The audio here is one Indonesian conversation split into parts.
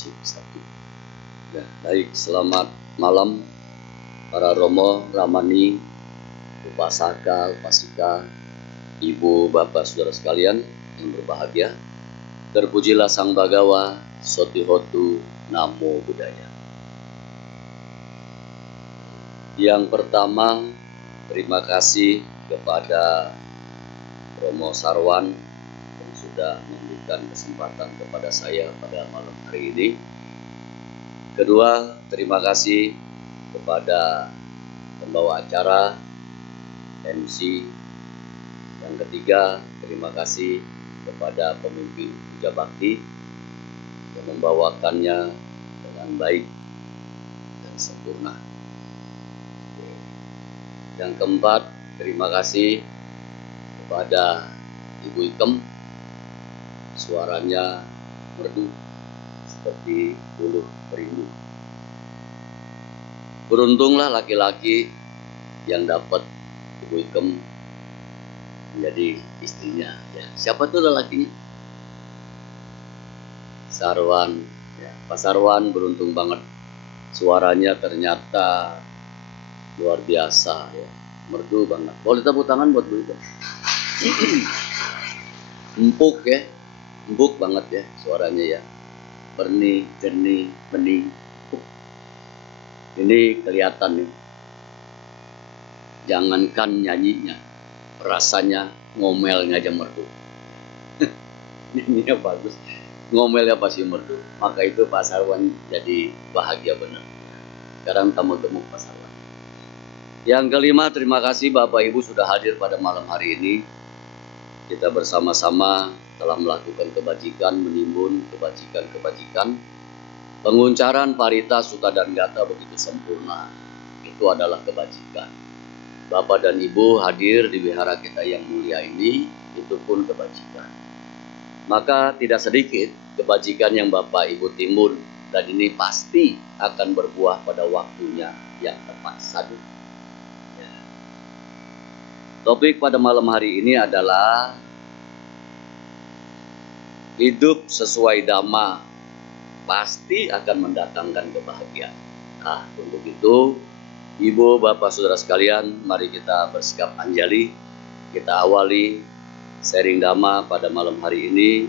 suci satu. Ya, baik, selamat malam para Romo, Ramani, Upasaka, Upasika, Ibu, Bapak, Saudara sekalian yang berbahagia. Terpujilah Sang Bagawa, Sotihotu, Namo Buddhaya. Yang pertama, terima kasih kepada Romo Sarwan yang sudah memberikan kesempatan kepada saya pada malam hari ini. Kedua, terima kasih kepada pembawa acara, MC. Yang ketiga, terima kasih kepada pemimpin Puja Bakti yang membawakannya dengan baik dan sempurna. Yang keempat, terima kasih kepada Ibu Ikem, suaranya merdu seperti buluh perindu. Beruntunglah laki-laki yang dapat Ibu Ikem menjadi istrinya. Ya, siapa tuh lelakinya? Sarwan. Ya, Pak Sarwan beruntung banget. Suaranya ternyata luar biasa, ya, merdu banget. Boleh tepuk tangan buat Bu Ikem. Empuk ya, empuk banget ya suaranya ya. Pernih, jernih, bening. Ini kelihatan nih. Jangankan nyanyinya, rasanya ngomelnya aja merdu. Nyanyinya bagus, ngomelnya pasti merdu. Maka itu Pak Sarwan jadi bahagia benar. Sekarang tamu temu Pak Sarwan. Yang kelima, terima kasih Bapak Ibu sudah hadir pada malam hari ini. Kita bersama-sama telah melakukan kebajikan, menimbun kebajikan-kebajikan. Penguncaran parita, sutta dan gata begitu sempurna. Itu adalah kebajikan. Bapak dan Ibu hadir di wihara kita yang mulia ini, itu pun kebajikan. Maka tidak sedikit kebajikan yang Bapak Ibu timbun, dan ini pasti akan berbuah pada waktunya yang tepat. Satu. Topik pada malam hari ini adalah hidup sesuai Dhamma pasti akan mendatangkan kebahagiaan. Nah, untuk itu, Ibu, Bapak, Saudara sekalian, mari kita bersikap anjali. Kita awali sharing Dhamma pada malam hari ini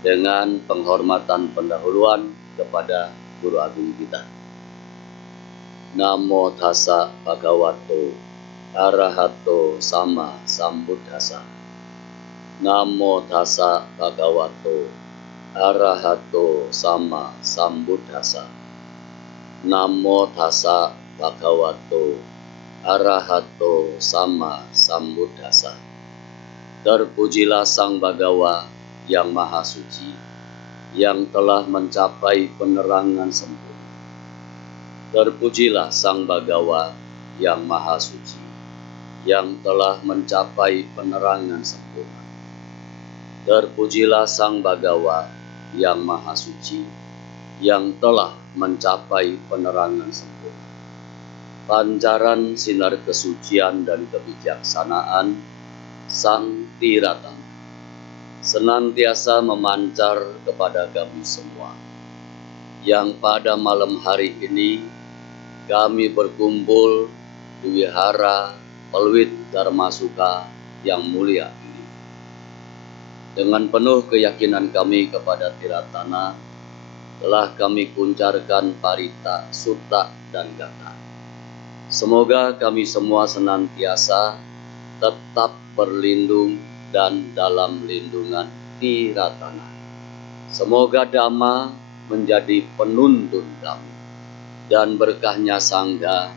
dengan penghormatan pendahuluan kepada Guru Agung kita. Namo Tassa Bhagavato Arahato Sama Sambuddhassa. Namo Tassa Bhagavato Arahato Sama Sambuddhassa. Namo Tassa Bhagavato Arahato Sama Sambuddhassa. Terpujilah Sang Bagawa yang Maha Suci, yang telah mencapai penerangan sempurna. Terpujilah Sang Bagawa yang Maha Suci, yang telah mencapai penerangan sempurna. Terpujilah Sang Bagawa yang Maha Suci, yang telah mencapai penerangan sempurna. Pancaran sinar kesucian dan kebijaksanaan Sang Tiratana senantiasa memancar kepada kami semua, yang pada malam hari ini kami berkumpul di wihara Peluit Dharmasuka yang mulia ini. Dengan penuh keyakinan kami kepada Tiratana, telah kami kuncarkan parita, sutta, dan gata. Semoga kami semua senantiasa tetap berlindung dan dalam lindungan Tiratana. Semoga Dhamma menjadi penuntun kami, dan berkahnya Sangha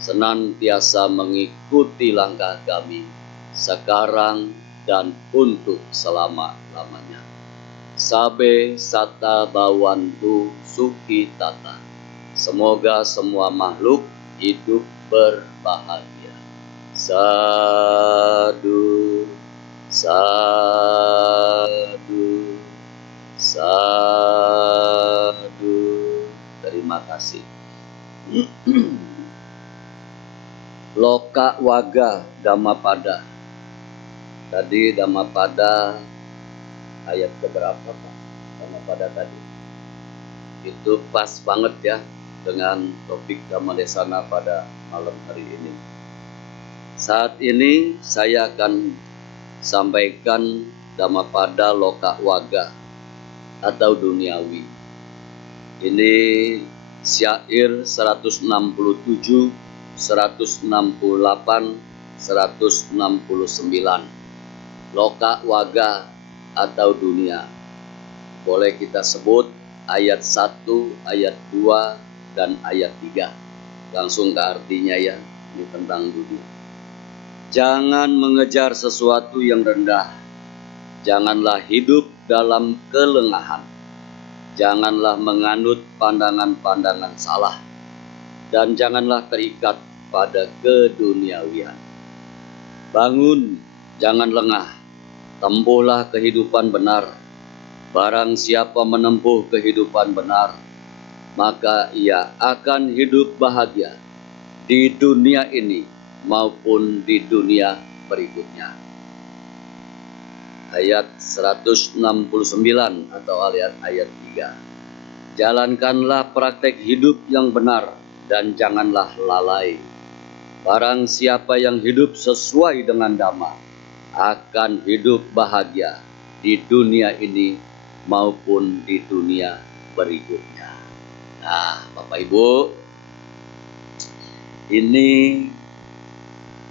senantiasa mengikuti langkah kami sekarang dan untuk selama-lamanya. Sabe sata bawantu suki tata. Semoga semua makhluk hidup berbahagia. Sadu, sadu, sadu. Terima kasih. Loka waga Dhammapada. Tadi Dhammapada ayat keberapa Pak? Dhammapada tadi Itu pas banget ya dengan topik Dhammadesana pada malam hari ini. Saat ini saya akan sampaikan Dhammapada Loka Waga atau duniawi. Ini syair 167, 168, 169. Loka Waga atau dunia. Boleh kita sebut ayat 1, ayat 2, dan ayat 3. Langsung ke artinya ya, ini tentang dunia. Jangan mengejar sesuatu yang rendah. Janganlah hidup dalam kelengahan. Janganlah menganut pandangan-pandangan salah. Dan janganlah terikat pada keduniawian. Bangun, jangan lengah. Tempuhlah kehidupan benar. Barang siapa menempuh kehidupan benar, maka ia akan hidup bahagia di dunia ini maupun di dunia berikutnya. Ayat 169 atau ayat 3. Jalankanlah praktek hidup yang benar dan janganlah lalai. Barang siapa yang hidup sesuai dengan Dhamma akan hidup bahagia di dunia ini maupun di dunia berikutnya. Nah, Bapak Ibu, ini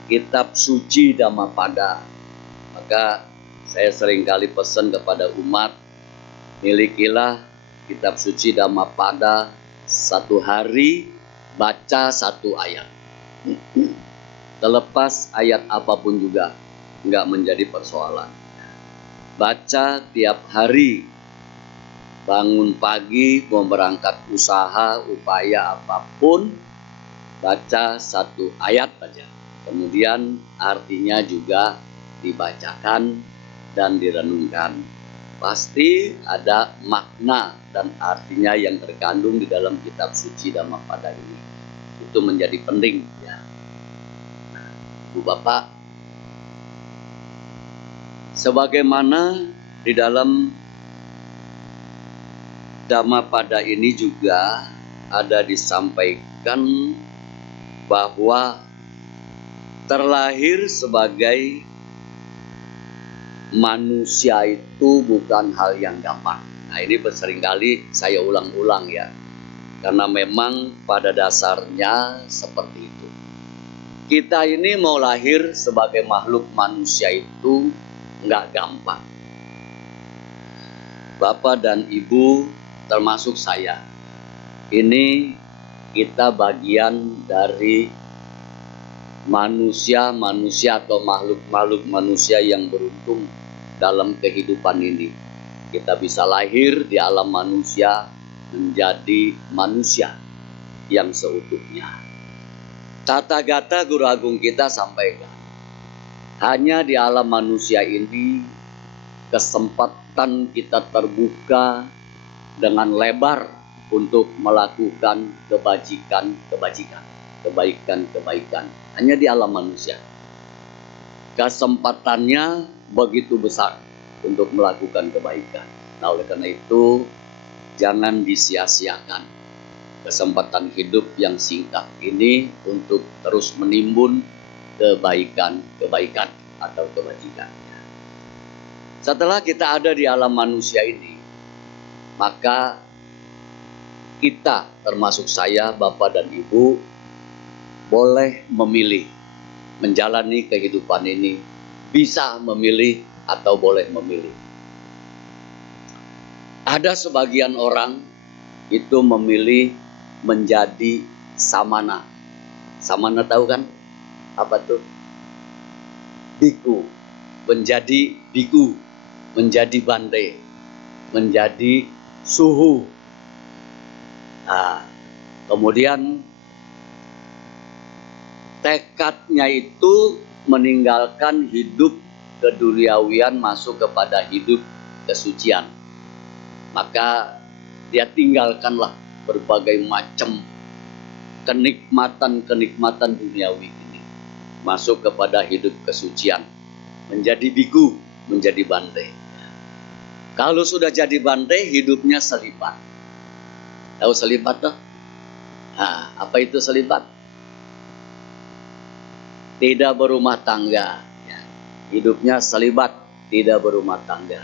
kitab suci Dhammapada. Maka saya seringkali pesan kepada umat, milikilah kitab suci Dhammapada, satu hari baca satu ayat. Terlepas ayat apapun juga, nggak menjadi persoalan. Baca tiap hari. Bangun pagi, mau berangkat usaha, upaya apapun, baca satu ayat saja. Kemudian artinya juga dibacakan dan direnungkan. Pasti ada makna dan artinya yang terkandung di dalam kitab suci Dhammapada ini. Itu menjadi penting ya. Bu Bapak, sebagaimana di dalam Dhammapada ini juga ada disampaikan bahwa terlahir sebagai manusia itu bukan hal yang gampang. Nah, ini seringkali saya ulang-ulang ya, karena memang pada dasarnya seperti itu. Kita ini mau lahir sebagai makhluk manusia itu nggak gampang. Bapak dan Ibu termasuk saya, ini kita bagian dari manusia atau makhluk manusia yang beruntung dalam kehidupan ini. Kita bisa lahir di alam manusia menjadi manusia yang seutuhnya. Tata gata Guru Agung kita sampaikan, hanya di alam manusia ini kesempatan kita terbuka dengan lebar untuk melakukan kebaikan. Hanya di alam manusia. Kesempatannya begitu besar untuk melakukan kebaikan. Nah, oleh karena itu, jangan disia-siakan kesempatan hidup yang singkat ini untuk terus menimbun kebaikan atau kebajikan. Setelah kita ada di alam manusia ini, maka kita, termasuk saya, Bapak dan Ibu, boleh memilih menjalani kehidupan ini, bisa memilih atau boleh memilih. Ada sebagian orang itu memilih menjadi samana. Samana tahu kan? Apa tuh? Biku. Menjadi biku, menjadi bante, menjadi suhu. Nah, kemudian tekadnya itu meninggalkan hidup keduniawian masuk kepada hidup kesucian. Maka dia tinggalkanlah berbagai macam kenikmatan duniawi ini, masuk kepada hidup kesucian, menjadi biku, menjadi bante. Kalau sudah jadi bante, hidupnya selipat. Tahu selibat toh? Nah, apa itu selibat? Tidak berumah tangga. Ya. Hidupnya selibat, tidak berumah tangga.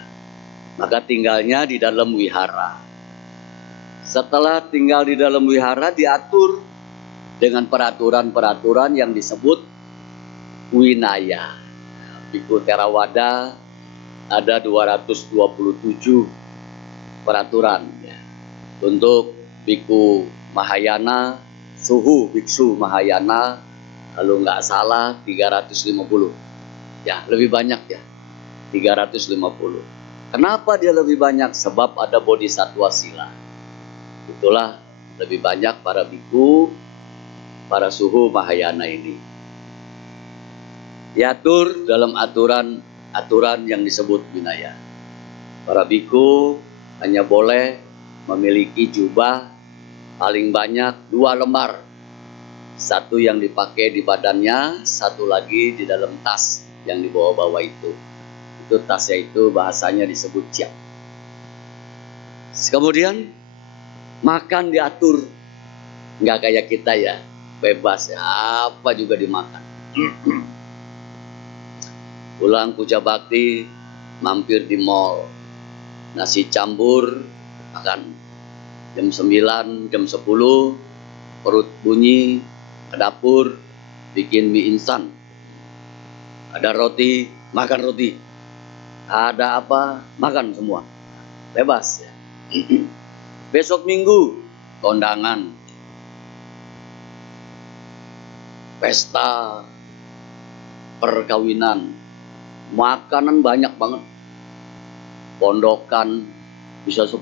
Maka tinggalnya di dalam wihara. Setelah tinggal di dalam wihara diatur dengan peraturan-peraturan yang disebut winaya. Biku Theravada ada 227 peraturan. Ya. Untuk biku Mahayana, suhu biksu Mahayana, kalau nggak salah 350. Ya, lebih banyak ya. 350. Kenapa dia lebih banyak? Sebab ada bodhisattva sila. Itulah lebih banyak para biku, para suhu Mahayana ini. Diatur dalam aturan yang disebut winaya. Para biku hanya boleh memiliki jubah paling banyak 2 lembar. Satu yang dipakai di badannya, satu lagi di dalam tas yang dibawa-bawa itu. Itu tasnya itu bahasanya disebut ciak. Kemudian makan diatur. Nggak kayak kita ya, bebas ya, apa juga dimakan. Pulang puja bakti, mampir di mall. Nasi campur, makan. Jam 9, jam 10, perut bunyi, ke dapur, bikin mie instan. Ada roti, makan roti. Ada apa, makan semua. Bebas ya. Besok Minggu, kondangan. Pesta perkawinan. Makanan banyak banget. Pondokan bisa 10.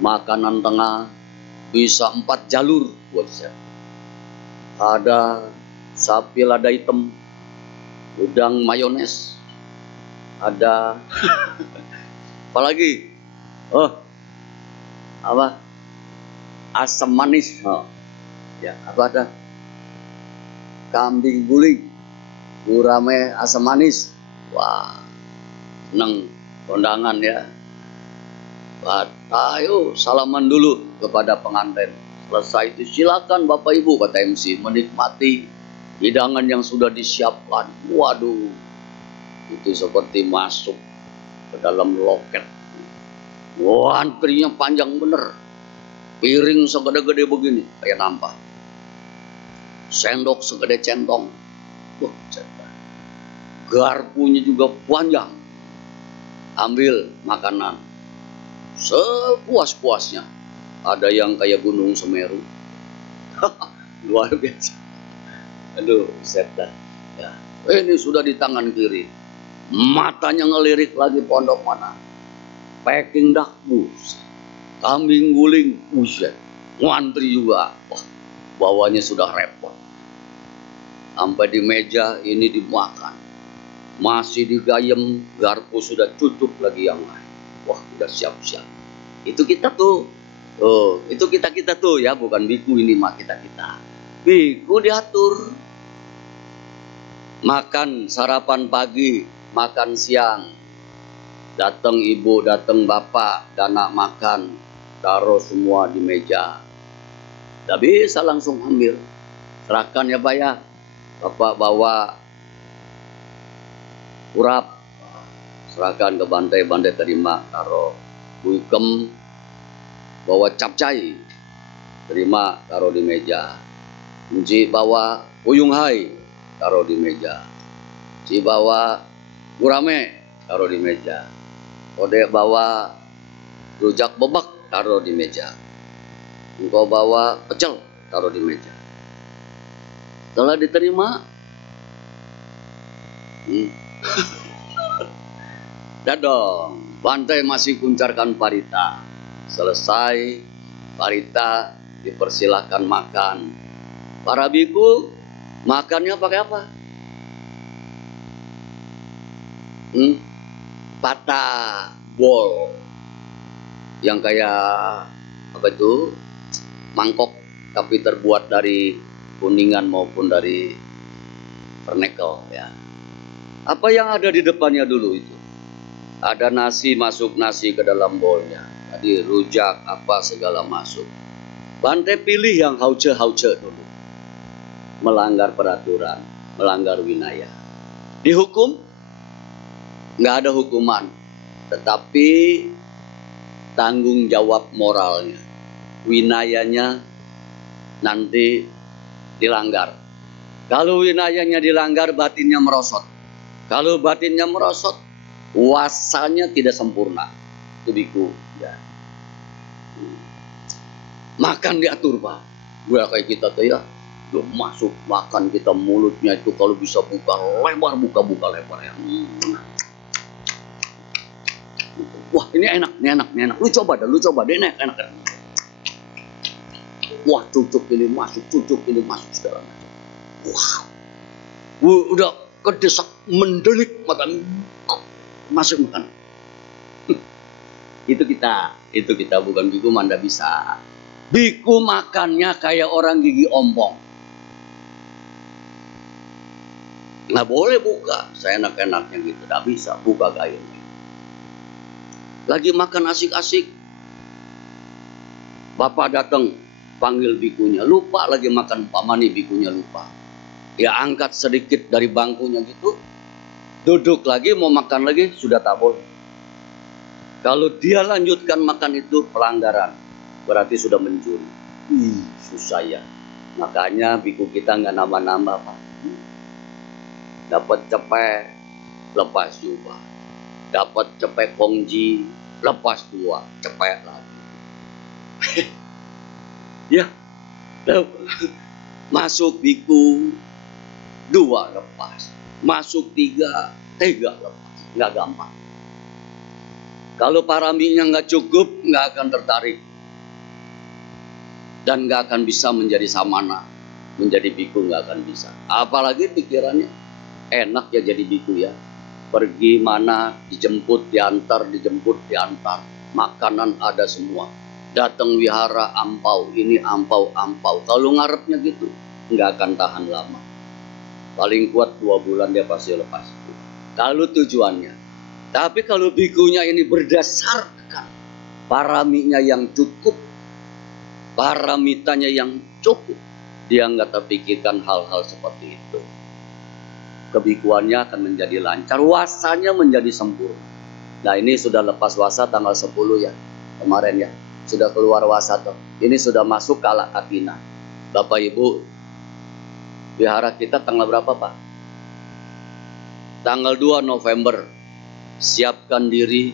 Makanan tengah bisa 4 jalur buat saya. Ada sapi lada hitam, udang mayones, ada apalagi? Oh, apa? Asam manis. Oh. Ya, apa ada? Kambing guling, gurame asam manis. Wah, seneng kondangan ya. Ayo salaman dulu kepada pengantin. Selesai itu silakan Bapak Ibu, kata MC, menikmati hidangan yang sudah disiapkan. Waduh, itu seperti masuk ke dalam loket. Wah, antrinya panjang bener. Piring segede-gede begini, kayak nampah. Sendok segede centong. Wah, garpunya juga panjang. Ambil makanan sepuas-puasnya. Ada yang kayak Gunung Semeru. Luar biasa. Aduh, setan. Ya. Ini sudah di tangan kiri. Matanya ngelirik lagi pondok mana. Peking dakbus. Kambing guling. Buset. Ngantri juga. Wah, bawahnya sudah repot. Sampai di meja ini dimakan. Masih digayem. Garpu sudah cucuk lagi yang lain. Wah, udah siap-siap. Itu kita tuh. Oh, itu kita tuh ya, bukan biku ini mah kita. Biku diatur. Makan sarapan pagi, makan siang. Datang ibu, datang bapak, anak makan, taruh semua di meja. Tidak bisa langsung ambil. Serahkan ya Pak ya. Bapak bawa urap, serahkan ke bantai terima, taruh. Buikem bawa capcai, terima, taruh di meja. Nci bawa puyung hai, taruh di meja. Nci bawa gurame, taruh di meja. Kode bawa rujak bebek, taruh di meja. Engkau bawa pecel, taruh di meja. Setelah diterima, dadong, bantai masih kuncarkan parita. Selesai, parita dipersilahkan makan. Para biku makannya pakai apa? Pata bol yang kayak apa itu, mangkok tapi terbuat dari kuningan maupun dari pernekel ya. Apa yang ada di depannya dulu itu? Ada nasi, masuk nasi ke dalam bolnya. Tadi rujak apa segala masuk. Bante pilih yang hauce-hauce dulu. Melanggar peraturan, melanggar winaya. Dihukum? Nggak ada hukuman. Tetapi tanggung jawab moralnya, winayanya nanti dilanggar. Kalau winayanya dilanggar, batinnya merosot. Kalau batinnya merosot, wasanya tidak sempurna. Itu biku. Ya. Makan diatur, Pak. Gue kayak kita tuh ya, udah masuk makan kita mulutnya itu kalau bisa buka lebar, buka lebar ya. Wah ini enak, ini enak. Lu coba deh, ini enak. Wah cucuk ini masuk segala macam. Wah, udah kedesak mendelik makan, masuk makan. Itu kita bukan biku manda bisa. Biku makannya kayak orang gigi ompong. Nggak boleh buka, saya enak-enaknya gitu, nggak bisa buka gayungnya. Lagi makan asik-asik, bapak datang panggil bikunya, lupa lagi makan pamani, bikunya lupa. Dia angkat sedikit dari bangkunya gitu, duduk lagi mau makan lagi, sudah tak boleh. Kalau dia lanjutkan makan itu pelanggaran, berarti sudah mencuri. Susah ya. Makanya biku kita nggak nambah-nambah, Pak. Dapat cepet, lepas jubah. Dapat cepet kongji, lepas dua, cepet lagi. Ya, masuk biku, dua lepas. Masuk tiga lepas. Nggak gampang. Kalau paraminya nggak cukup, nggak akan tertarik. Dan nggak akan bisa menjadi samana. Menjadi biku nggak akan bisa. Apalagi pikirannya, enak ya jadi biku ya. Pergi mana, dijemput, diantar. Makanan ada semua. Datang wihara, ampau. Ini ampau. Kalau ngarepnya gitu, nggak akan tahan lama. Paling kuat 2 bulan dia pasti lepas. Kalau tujuannya. Tapi kalau bikunya ini berdasarkan paraminya yang cukup, paramitanya yang cukup, dia nggak terpikirkan hal-hal seperti itu. Kebikuannya akan menjadi lancar, wasanya menjadi sempurna. Nah ini sudah lepas wasa tanggal 10 ya, kemarin ya. Sudah keluar wasa tuh. Ini sudah masuk Kala Katina. Bapak Ibu, wihara kita tanggal berapa Pak? Tanggal 2 November. Siapkan diri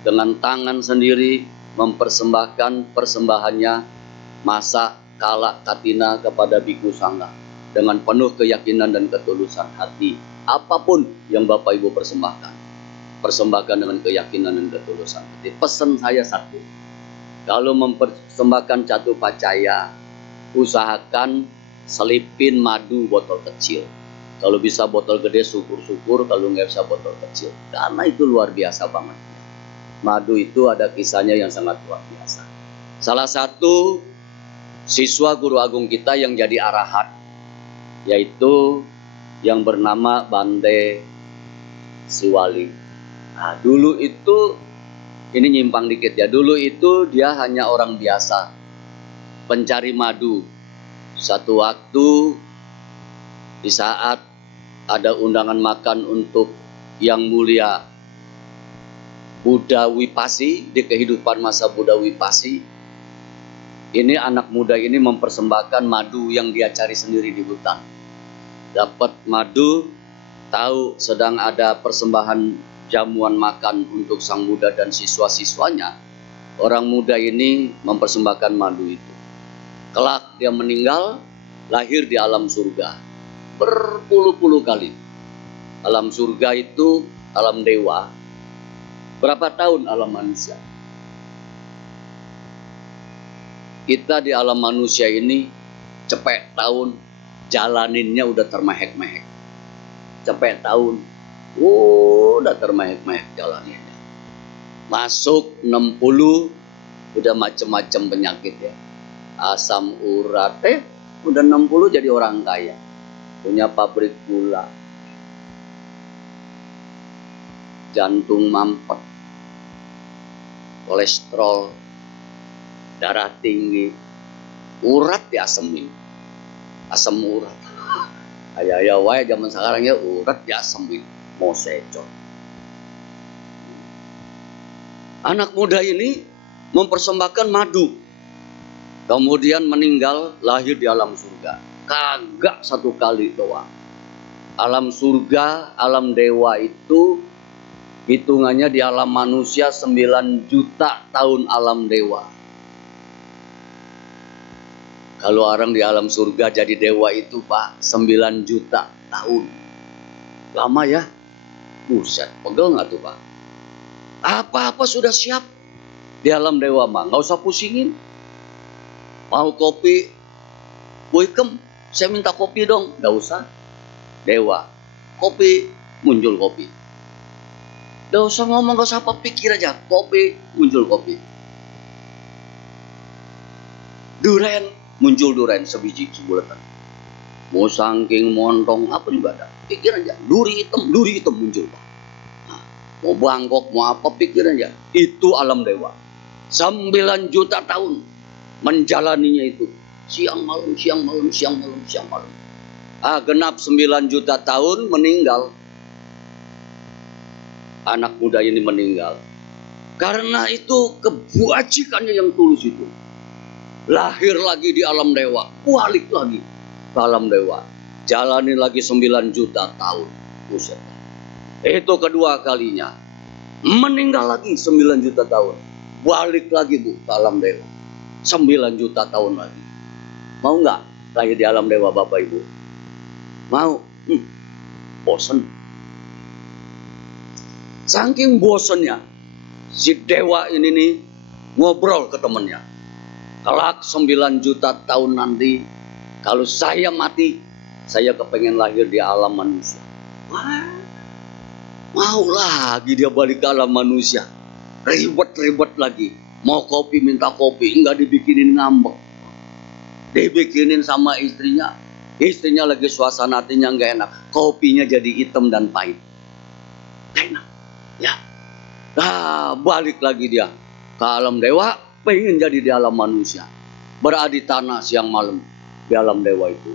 dengan tangan sendiri, mempersembahkan persembahannya, masak Kala Katina kepada biku sangga dengan penuh keyakinan dan ketulusan hati. Apapun yang Bapak Ibu persembahkan dengan keyakinan dan ketulusan hati. Pesan saya satu, kalau mempersembahkan catu pacaya, usahakan selipin madu botol kecil. Kalau bisa botol gede syukur-syukur, kalau nggak bisa botol kecil. Karena itu luar biasa banget. Madu itu ada kisahnya yang sangat luar biasa. Salah satu siswa guru agung kita yang jadi arahat, yaitu yang bernama Bante Siwali. Nah, dulu itu, ini nyimpang dikit ya, dulu itu dia hanya orang biasa, pencari madu. Satu waktu, di saat ada undangan makan untuk yang mulia Buddha Wipasi, di kehidupan masa Buddha Wipasi, ini anak muda ini mempersembahkan madu yang dia cari sendiri di hutan. Dapat madu, tahu sedang ada persembahan jamuan makan untuk sang Buddha dan siswa-siswanya. Orang muda ini mempersembahkan madu itu. Kelak dia meninggal, lahir di alam surga. Berpuluh-puluh kali. Alam surga itu alam dewa. Berapa tahun alam manusia? Kita di alam manusia ini cepet tahun, jalaninnya udah termehek-mehek. Cepet tahun, udah termehek-mehek jalaninnya. Masuk 60, udah macem-macem penyakit ya. Asam urat, udah 60 jadi orang kaya. Punya pabrik gula, jantung mampet, kolesterol, darah tinggi, urat diasemin, asam urat. Ayah wae zaman sekarang ya urat diasemin, mau secot. Anak muda ini mempersembahkan madu, kemudian meninggal lahir di alam surga. Kagak satu kali doang. Alam surga, alam dewa itu hitungannya di alam manusia 9 juta tahun alam dewa. Kalau orang di alam surga jadi dewa itu Pak 9 juta tahun. Lama ya? Buset, pegel nggak tuh Pak? Apa-apa sudah siap di alam dewa mah, nggak usah pusingin. Mau kopi, Wikem, saya minta kopi dong, nggak usah. Dewa, kopi, muncul kopi. Nggak usah ngomong, nggak usah apa, pikir aja, kopi, muncul kopi. Duren, muncul duren sebiji sebulatan. Mau sangking montong apa juga ada, pikir aja. Duri hitam muncul Pak. Mau bangkok, mau apa, pikir aja. Itu alam dewa. 9 juta tahun menjalaninya itu. Siang malam, siang malam, siang malam, siang malam. Genap 9 juta tahun meninggal. Anak muda ini meninggal. Karena itu kebajikannya yang tulus itu. Lahir lagi di alam dewa. Balik lagi ke alam dewa. Jalani lagi 9 juta tahun. Buset. Itu kedua kalinya. Meninggal lagi 9 juta tahun. Balik lagi Bu ke alam dewa. 9 juta tahun lagi. Mau nggak lahir di alam dewa Bapak Ibu? Mau? Bosen. Saking bosennya si dewa ini nih ngobrol ke temennya. Kelak 9 juta tahun nanti kalau saya mati, saya kepengen lahir di alam manusia. Wah, mau lagi dia balik ke alam manusia. Ribet-ribet lagi. Mau kopi minta kopi, enggak dibikinin ngambek. Dibikinin sama istrinya. Istrinya lagi suasana hatinya enggak enak. Kopinya jadi hitam dan pahit. Enak. Ya. Nah, balik lagi dia ke alam dewa, pengen jadi di alam manusia. Berada di tanah siang malam di alam dewa itu.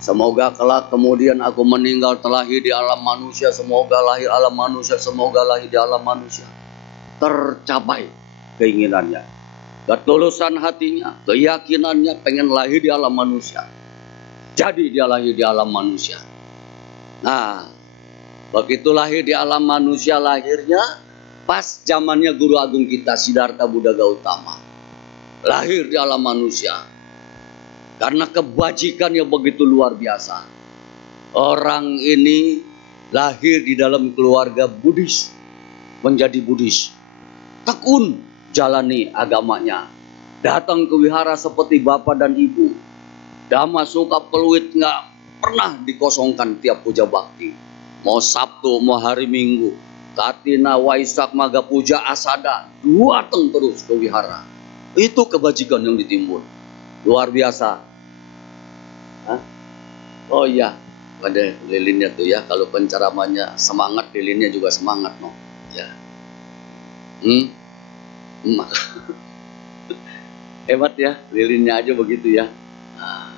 Semoga kelak kemudian aku meninggal terlahir di alam manusia. Semoga lahir alam manusia. Semoga lahir di alam manusia. Tercapai keinginannya. Ketulusan hatinya, keyakinannya pengen lahir di alam manusia. Jadi dia lahir di alam manusia. Nah, begitu lahir di alam manusia, lahirnya pas zamannya Guru Agung kita Siddhartha Buddha Gautama. Lahir di alam manusia. Karena kebajikannya begitu luar biasa. Orang ini lahir di dalam keluarga Buddhis. Menjadi Buddhis. Tekun jalani agamanya. Datang ke wihara seperti bapak dan ibu. Dhamma suka peluit nggak pernah dikosongkan tiap puja bakti. Mau Sabtu, mau hari Minggu. Katina, Waisak, Maga Puja, Asada. Datang terus ke wihara. Itu kebajikan yang ditimbun. Luar biasa. Hah? Oh iya, ada lilinnya tuh ya. Kalau penceramahnya semangat, lilinnya juga semangat no. Ya. Hebat ya, lilinnya aja begitu ya. Nah.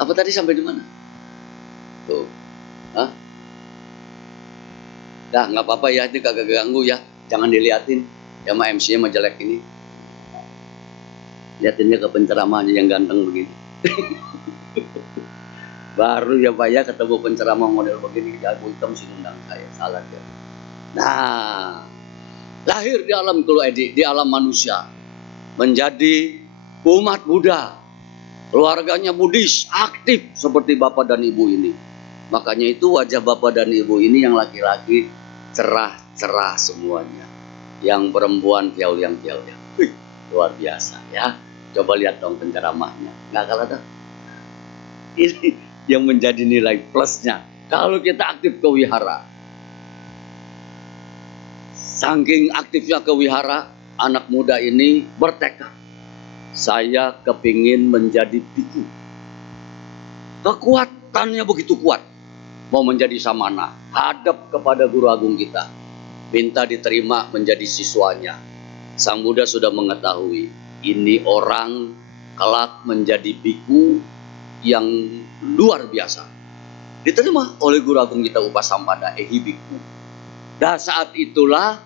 Apa tadi sampai di mana? Tuh. Hah? Dah nggak apa-apa ya, ini kagak ganggu ya. Jangan diliatin. Ya sama MC-nya mah jelek ini. Liatinnya ke penceramahnya yang ganteng begini. Baru ya Pak ya ketemu penceramah model begini, jago hitam sih undang saya, salah ya. Nah, lahir di alam di alam manusia, menjadi umat Buddha, keluarganya Buddhis, aktif seperti bapak dan ibu ini. Makanya itu wajah bapak dan ibu ini yang laki-laki cerah-cerah semuanya, yang perempuan piau-piau. Luar biasa ya. Coba lihat dong penceramahnya, nggak kalah tuh. Ini yang menjadi nilai plusnya kalau kita aktif ke wihara. Saking aktifnya ke wihara, anak muda ini bertekad, saya kepingin menjadi biku. Kekuatannya begitu kuat, mau menjadi samana, hadap kepada Guru Agung kita, minta diterima menjadi siswanya. Sang Buddha sudah mengetahui ini orang kelak menjadi biku yang luar biasa. Diterima oleh Guru Agung kita Upasampada Ehi Biku. Dan saat itulah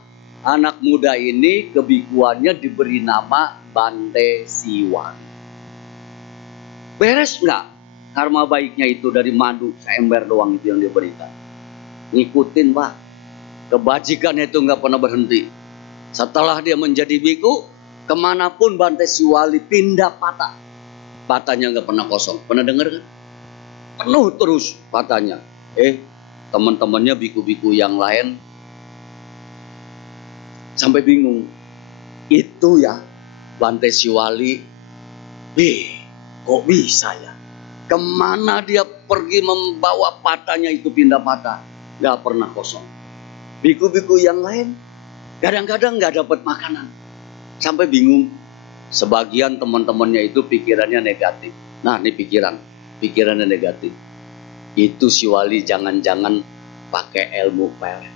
anak muda ini kebikuannya diberi nama Bante Siwali. Beres nggak karma baiknya itu dari madu seember doang itu yang diberikan? Ngikutin Pak. Kebajikannya itu nggak pernah berhenti. Setelah dia menjadi biku, kemanapun Bante Siwali pindah patah. Patahnya nggak pernah kosong. Pernah dengar kan? Penuh terus patahnya. Teman-temannya biku-biku yang lain sampai bingung. Itu ya Bante Siwali. Kok bisa ya? Kemana dia pergi membawa patahnya itu pindah patah? Nggak pernah kosong. Biku-biku yang lain kadang-kadang nggak dapat makanan. Sampai bingung. Sebagian teman-temannya itu pikirannya negatif. Nah, ini pikirannya negatif. Itu Siwali jangan-jangan pakai ilmu pelet.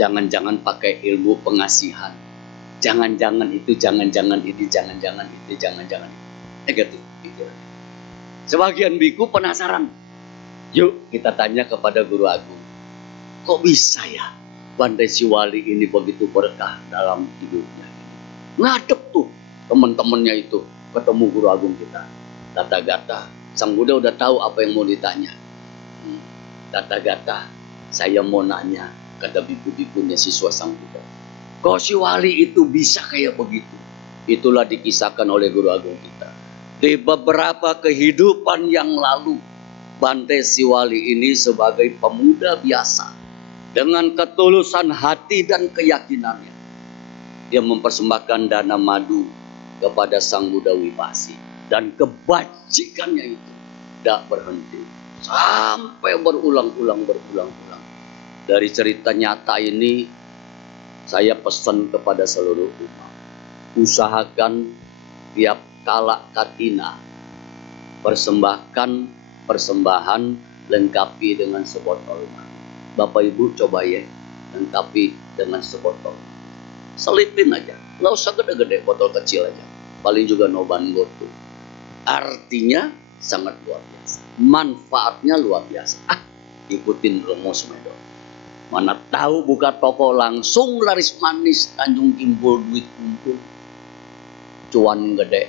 Jangan-jangan pakai ilmu pengasihan. Jangan-jangan itu, jangan-jangan ini, jangan-jangan itu, jangan-jangan itu. Negatif pikiran. Sebagian biku penasaran. Yuk kita tanya kepada Guru Agung. Kok bisa ya Bante Siwali ini begitu berkah dalam hidupnya? Ngadep tuh teman-temannya itu ketemu Guru Agung kita. Gata-gata, Sang Buddha udah tahu apa yang mau ditanya. Gata-gata, saya mau nanya, kata biku-bikunya siswa Sang Buddha. Kok Siwali itu bisa kayak begitu? Itulah dikisahkan oleh Guru Agung kita. Di beberapa kehidupan yang lalu, Bante Siwali ini sebagai pemuda biasa, dengan ketulusan hati dan keyakinannya, dia mempersembahkan dana madu kepada Sang Buddha Wipasi. Dan kebajikannya itu tidak berhenti. Sampai berulang-ulang. Dari cerita nyata ini, saya pesan kepada seluruh umat. Usahakan tiap kala katina, persembahkan persembahan lengkapi dengan sebotol madu. Bapak Ibu coba ya, lengkapi dengan sebotol. Selipin aja, nggak usah gede-gede, botol kecil aja. Paling juga noban gotu. Artinya sangat luar biasa. Manfaatnya luar biasa. Ikutin rumus Medo. Mana tahu buka toko langsung laris manis, Tanjung Kimpul duit kumpul. Cuan gede.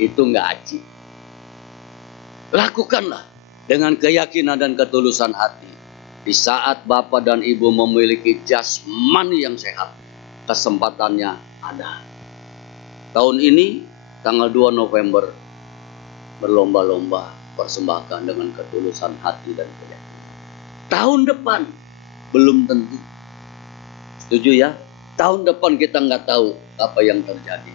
Itu nggak aji. Lakukanlah dengan keyakinan dan ketulusan hati. Di saat Bapak dan Ibu memiliki jasmani yang sehat, kesempatannya ada. Tahun ini, tanggal 2 November, berlomba-lomba persembahkan dengan ketulusan hati dan keyakinan. Tahun depan, belum tentu. Setuju ya? Tahun depan kita nggak tahu apa yang terjadi.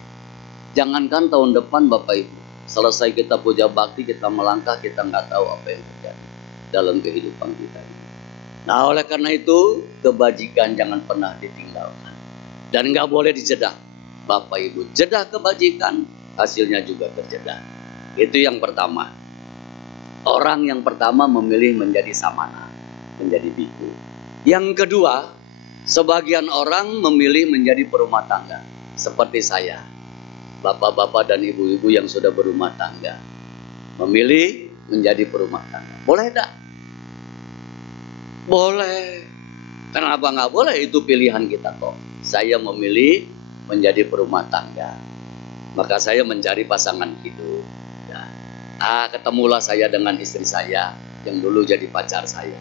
Jangankan tahun depan Bapak Ibu, selesai kita puja bakti, kita melangkah, kita nggak tahu apa yang terjadi dalam kehidupan kita ini. Nah, oleh karena itu, kebajikan jangan pernah ditinggalkan. Dan nggak boleh dijedah. Bapak Ibu, jedah kebajikan, hasilnya juga terjedah. Itu yang pertama. Orang yang pertama memilih menjadi samana, menjadi biku. Yang kedua, sebagian orang memilih menjadi perumah tangga. Seperti saya. Bapak-bapak dan ibu-ibu yang sudah berumah tangga, memilih menjadi perumah tangga. Boleh tak? Boleh. Kenapa nggak boleh? Itu pilihan kita kok. Saya memilih menjadi perumah tangga. Maka saya mencari pasangan hidup. Ya. Ketemulah saya dengan istri saya yang dulu jadi pacar saya.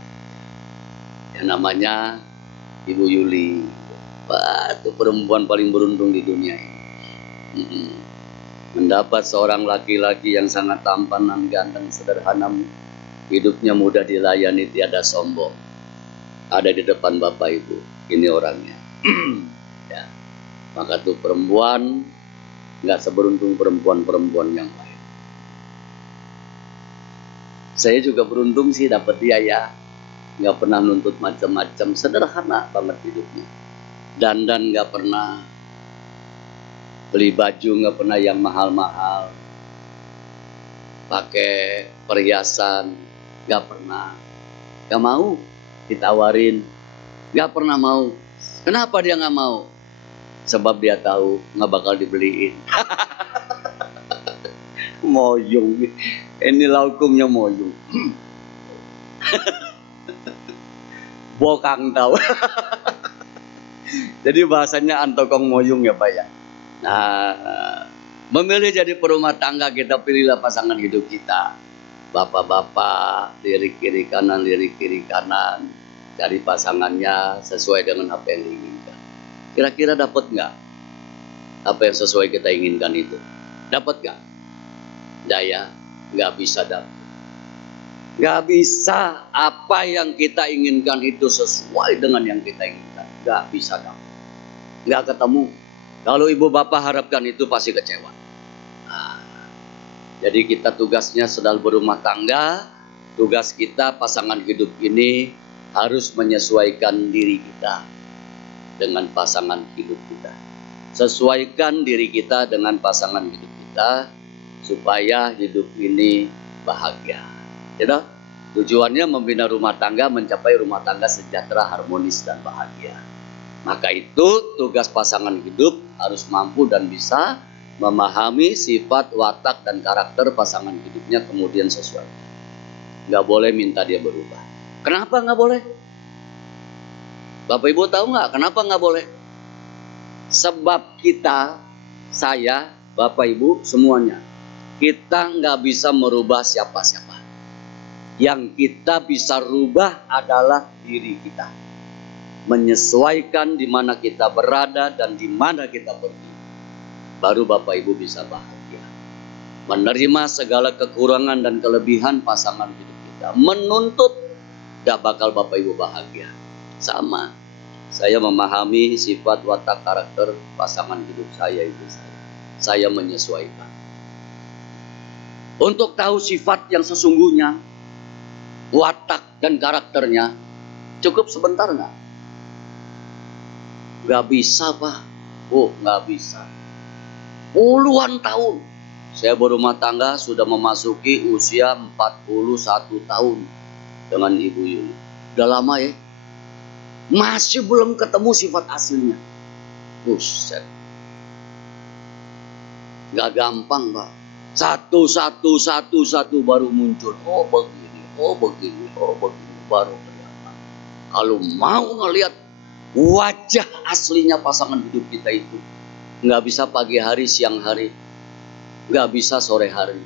Yang namanya Ibu Yuli. Wah, itu perempuan paling beruntung di dunia ini. Mendapat seorang laki-laki yang sangat tampan dan ganteng, sederhana, hidupnya mudah dilayani, tiada sombong. Ada di depan Bapak Ibu, ini orangnya. Ya. Maka tuh perempuan nggak seberuntung perempuan-perempuan yang lain. Saya juga beruntung sih dapat dia ya, nggak pernah nuntut macam-macam, sederhana banget hidupnya. Dandan nggak pernah, beli baju nggak pernah yang mahal-mahal, pakai perhiasan nggak pernah, nggak mau ditawarin, nggak pernah mau. Kenapa dia nggak mau? Sebab dia tahu nggak bakal dibeliin. Moyung. Ini laukungnya moyung. Bokang tahu. Jadi bahasanya antokong moyung ya Pak ya. Nah, memilih jadi perumah tangga, kita pilihlah pasangan hidup kita. Bapak-bapak, lirik kiri kanan, dari pasangannya sesuai dengan apa yang diinginkan. Kira-kira dapat nggak apa yang sesuai kita inginkan itu? Dapat nggak? Nggak ya, nggak bisa dapat. Nggak bisa apa yang kita inginkan itu sesuai dengan yang kita inginkan. Nggak bisa dapat. Nggak ketemu. Kalau ibu bapak harapkan itu pasti kecewa. Nah, jadi kita tugasnya sedang berumah tangga. Tugas kita pasangan hidup ini harus menyesuaikan diri kita dengan pasangan hidup kita. Sesuaikan diri kita dengan pasangan hidup kita supaya hidup ini bahagia. Gitu? Tujuannya membina rumah tangga, mencapai rumah tangga sejahtera, harmonis, dan bahagia. Maka itu tugas pasangan hidup harus mampu dan bisa memahami sifat, watak, dan karakter pasangan hidupnya, kemudian sesuai. Nggak boleh minta dia berubah. Kenapa nggak boleh? Bapak Ibu tahu nggak kenapa nggak boleh? Sebab kita, saya, Bapak Ibu, semuanya, kita nggak bisa merubah siapa-siapa. Yang kita bisa rubah adalah diri kita. Menyesuaikan di mana kita berada dan di mana kita pergi. Baru Bapak Ibu bisa bahagia. Menerima segala kekurangan dan kelebihan pasangan hidup kita. Menuntut, gak bakal Bapak Ibu bahagia. Sama, saya memahami sifat, watak, karakter pasangan hidup saya itu saya menyesuaikan. Untuk tahu sifat yang sesungguhnya, watak dan karakternya, cukup sebentar nggak? Nggak bisa Pak. Oh, nggak bisa. Puluhan tahun. Saya berumah tangga sudah memasuki usia 41 tahun dengan Ibu Yuli. Udah lama ya. Masih belum ketemu sifat aslinya. Buset. Nggak gampang Pak. Satu baru muncul. Oh begini, baru kelihatan. Kalau mau ngelihat wajah aslinya pasangan hidup kita itu, nggak bisa pagi hari, siang hari, nggak bisa sore hari.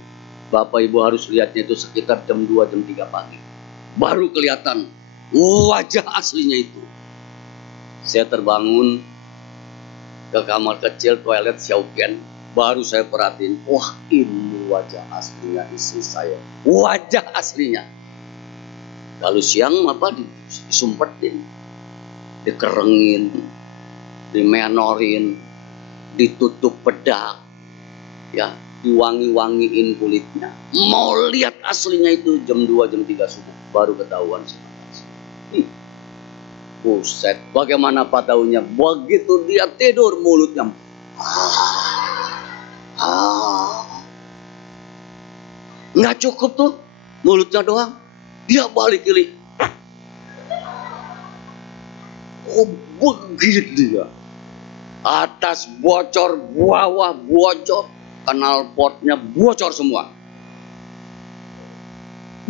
Bapak Ibu harus lihatnya itu sekitar jam 2, jam 3 pagi. Baru kelihatan wajah aslinya itu. Saya terbangun ke kamar kecil, toilet Syauken. Baru saya perhatiin, wah ini wajah aslinya istri saya. Wajah aslinya. Kalau siang apa disumpetin, dikerengin, dimenorin, ditutup bedak, ya, diwangi-wangiin kulitnya. Mau lihat aslinya itu jam 2, jam 3 subuh baru ketahuan sifat asli. Buset, bagaimana Pak tahunya? Begitu dia tidur mulutnya nggak cukup tuh mulutnya doang, dia balik kili. Oh begitu ya. Atas bocor, bawah bocor, knalpotnya bocor semua.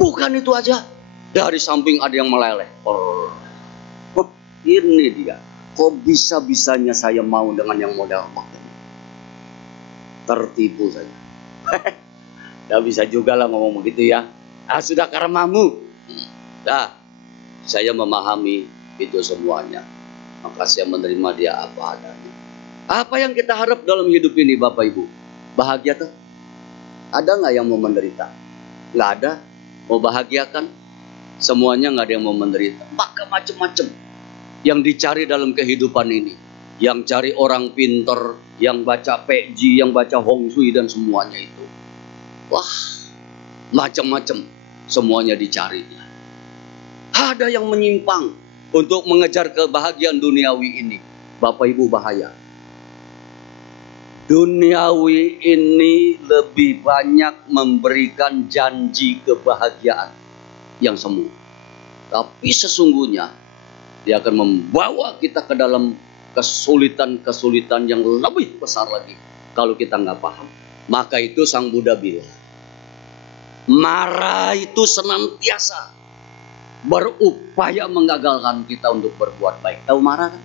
Bukan itu aja, dari samping ada yang meleleh. Oh, ini dia. Kok bisa-bisanya saya mau dengan yang model begini? Tertipu saja. Tidak bisa juga lah ngomong begitu ya. Sudah karmamu. Nah, saya memahami itu semuanya. Maka saya menerima dia apa adanya. Apa yang kita harap dalam hidup ini Bapak Ibu? Bahagia tuh? Ada nggak yang mau menderita? Nggak ada. Mau bahagiakan? Semuanya nggak ada yang mau menderita. Maka macam-macam yang dicari dalam kehidupan ini. Yang cari orang pinter, yang baca PJ, yang baca Hong Shui dan semuanya itu. Wah, macam-macam semuanya dicari. Ada yang menyimpang untuk mengejar kebahagiaan duniawi ini. Bapak Ibu bahaya. Duniawi ini lebih banyak memberikan janji kebahagiaan yang semu. Tapi sesungguhnya Dia akan membawa kita ke dalam kesulitan-kesulitan yang lebih besar lagi kalau kita nggak paham. Maka itu Sang Buddha bilang, marah itu senantiasa berupaya menggagalkan kita untuk berbuat baik. Tahu marah kan?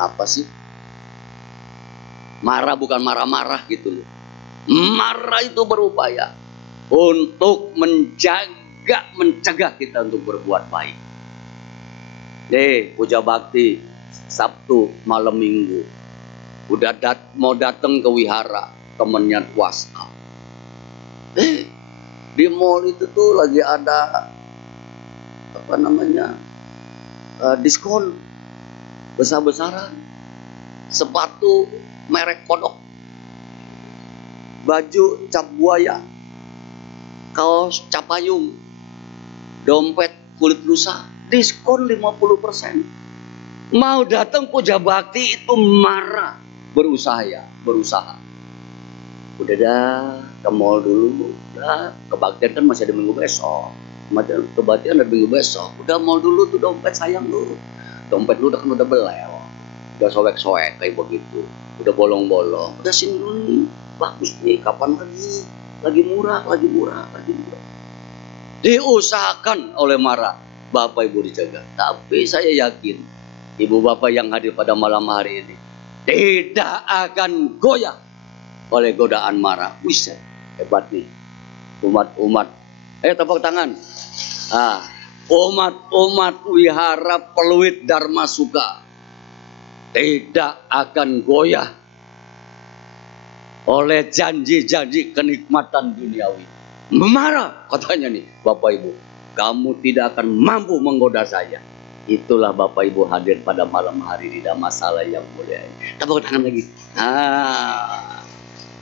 Apa sih? Marah bukan marah-marah gitu loh. Marah itu berupaya untuk mencegah kita untuk berbuat baik. Puja bakti Sabtu malam Minggu udah mau datang ke wihara, temennya WhatsApp. Di mall itu tuh lagi ada diskon besar-besaran, sepatu merek kodok, baju cap buaya, kaos capayung, dompet kulit rusa, diskon 50%. Mau datang puja bakti itu marah, berusaha. Udah dah, ke mall dulu. Udah, kebaktian kan masih ada minggu besok. Kebaktian ada minggu besok. Udah mall dulu tuh dompet sayang lu. Dompet lu udah belel. Udah soek-soek kayak begitu. Udah bolong-bolong. Udah sini dulu nih. Bagus nih, kapan lagi? Lagi murah. Diusahakan oleh marah. Bapak Ibu dijaga. Tapi saya yakin Ibu Bapak yang hadir pada malam hari ini tidak akan goyah oleh godaan marah. Buset, hebat nih umat-umat. Tepuk tangan. Umat-umat wihara Peluit Dharma Suka tidak akan goyah oleh janji-janji kenikmatan duniawi. Memarah katanya nih, Bapak Ibu, kamu tidak akan mampu menggoda saya. Itulah Bapak Ibu hadir pada malam hari di Dhammasala yang mulia. Tepuk tangan lagi.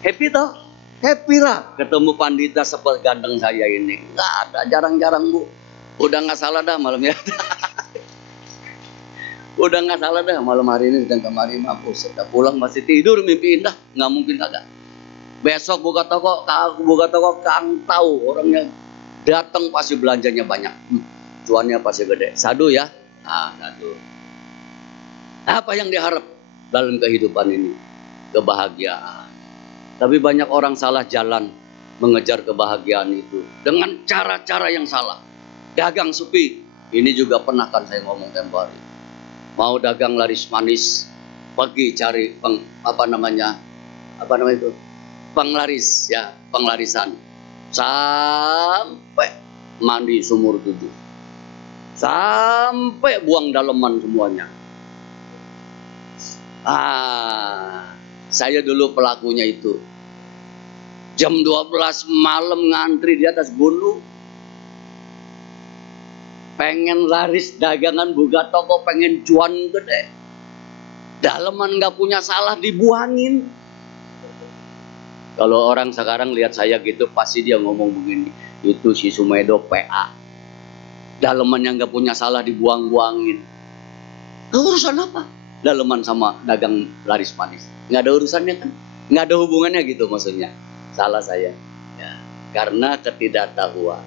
Happy toh? Happy lah ketemu pandita seperti ganteng saya ini. Nggak ada, jarang-jarang Bu. Udah nggak salah dah malam ya. Udah nggak salah dah malam hari ini dan kemarin mampus. Udah pulang masih tidur mimpi indah, nggak mungkin kagak. Besok buka toko Kang tahu orangnya datang pasti belanjanya banyak. Cuannya pasti gede. Sadu ya. Sadu. Apa yang diharap dalam kehidupan ini? Kebahagiaan. Tapi banyak orang salah jalan mengejar kebahagiaan itu dengan cara-cara yang salah. Dagang sepi. Ini juga pernah kan saya ngomong tempo hari. Mau dagang laris manis, pergi cari penglarisan. Sampai mandi sumur 7. Sampai buang daleman semuanya. Saya dulu pelakunya itu. Jam 12 malam ngantri di atas gunung. Pengen laris dagangan, buka toko, pengen cuan gede. Daleman gak punya salah dibuangin. Kalau orang sekarang lihat saya gitu pasti dia ngomong begini, itu si Sumedo PA. Daleman yang gak punya salah dibuang-buangin. Urusan apa? Daleman sama dagang laris manis. Gak ada urusannya kan? Gak ada hubungannya gitu maksudnya. Salah saya. Ya, karena ketidaktahuan.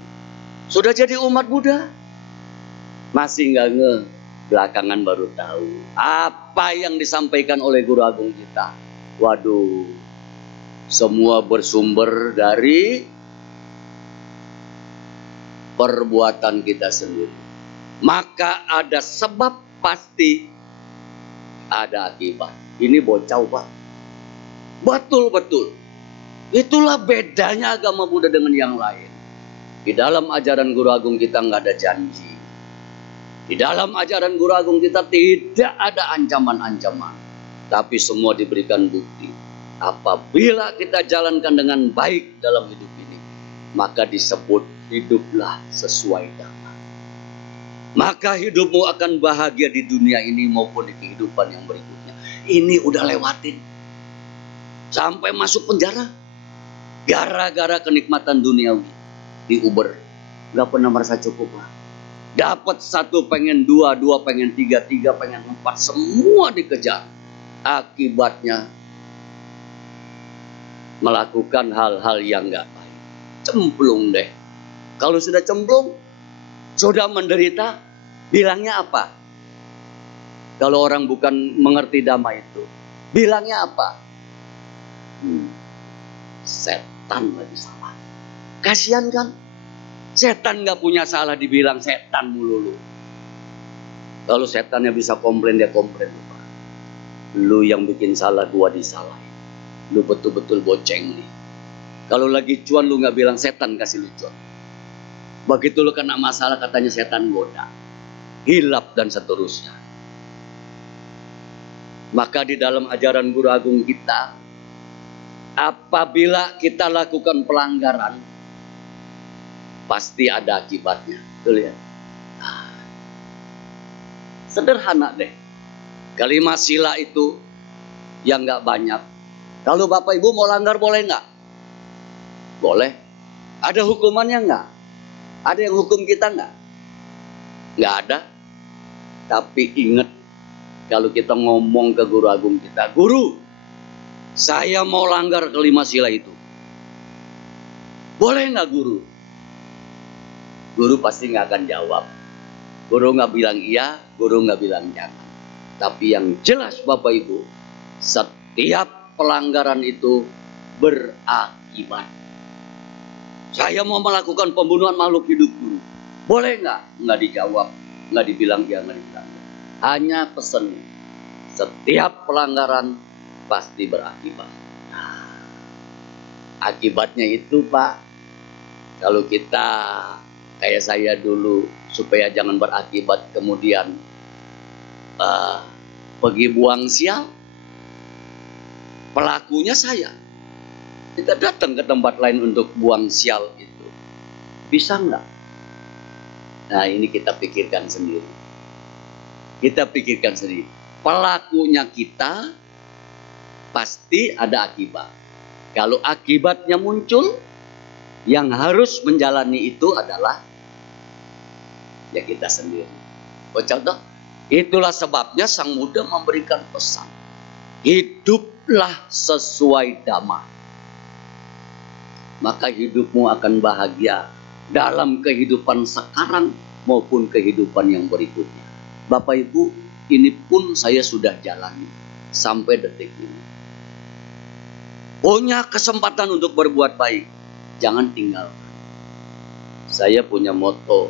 Sudah jadi umat Buddha. Masih gak belakangan baru tahu. Apa yang disampaikan oleh Guru Agung kita. Waduh. Semua bersumber dari perbuatan kita sendiri. Maka ada sebab pasti ada akibat. Ini bocau Pak. Betul-betul. Itulah bedanya agama Buddha dengan yang lain. Di dalam ajaran Guru Agung kita nggak ada janji. Di dalam ajaran Guru Agung kita tidak ada ancaman-ancaman. Tapi semua diberikan bukti. Apabila kita jalankan dengan baik dalam hidup ini, maka disebut hiduplah sesuai dhamma. Maka hidupmu akan bahagia di dunia ini maupun di kehidupan yang berikutnya. Ini udah lewatin. Sampai masuk penjara. Gara-gara kenikmatan duniawi. Di Uber. Gak pernah merasa cukup lah. Dapat 1 pengen 2, 2 pengen 3, 3 pengen 4. Semua dikejar. Akibatnya melakukan hal-hal yang gak baik. Cemplung deh. Kalau sudah cemplung, sudah menderita, bilangnya apa? Kalau orang bukan mengerti dhamma itu, bilangnya apa? Setan lagi salah. Kasihan kan? Setan nggak punya salah dibilang setan mulu. Kalau setannya bisa komplain, dia komplain. Lu yang bikin salah, gua disalahin. Lu betul-betul boceng nih. Kalau lagi cuan lu nggak bilang setan kasih lu cuan. Begitu lu kena masalah katanya setan goda, hilap dan seterusnya. Maka di dalam ajaran Guru Agung kita, apabila kita lakukan pelanggaran, pasti ada akibatnya. Betul ya? Sederhana deh. Kalimat sila itu yang nggak banyak. Kalau Bapak Ibu mau langgar boleh nggak? Boleh. Ada hukumannya nggak? Ada yang hukum kita nggak? Nggak ada. Tapi ingat, kalau kita ngomong ke Guru Agung kita, Guru, saya mau langgar kelima sila itu. Boleh nggak Guru? Guru pasti nggak akan jawab. Guru nggak bilang iya, Guru nggak bilang jangan. Tapi yang jelas Bapak Ibu, setiap pelanggaran itu berakibat. Saya mau melakukan pembunuhan makhluk hidup Guru. Boleh nggak? Nggak dijawab, nggak dibilang iya, nggak dibilang. Hanya pesan, setiap pelanggaran pasti berakibat. Akibatnya itu Pak, kalau kita kayak saya dulu, supaya jangan berakibat kemudian pergi buang sial, pelakunya saya. Kita datang ke tempat lain untuk buang sial itu. Bisa nggak? Nah ini kita pikirkan sendiri. Kita pikirkan sendiri. Pelakunya kita pasti ada akibat. Kalau akibatnya muncul, yang harus menjalani itu adalah ya kita sendiri. Contoh, itulah sebabnya Sang Buddha memberikan pesan. Hiduplah sesuai dhamma. Maka hidupmu akan bahagia dalam kehidupan sekarang maupun kehidupan yang berikutnya. Bapak Ibu, ini pun saya sudah jalani sampai detik ini. Punya kesempatan untuk berbuat baik, jangan tinggalkan. Saya punya moto,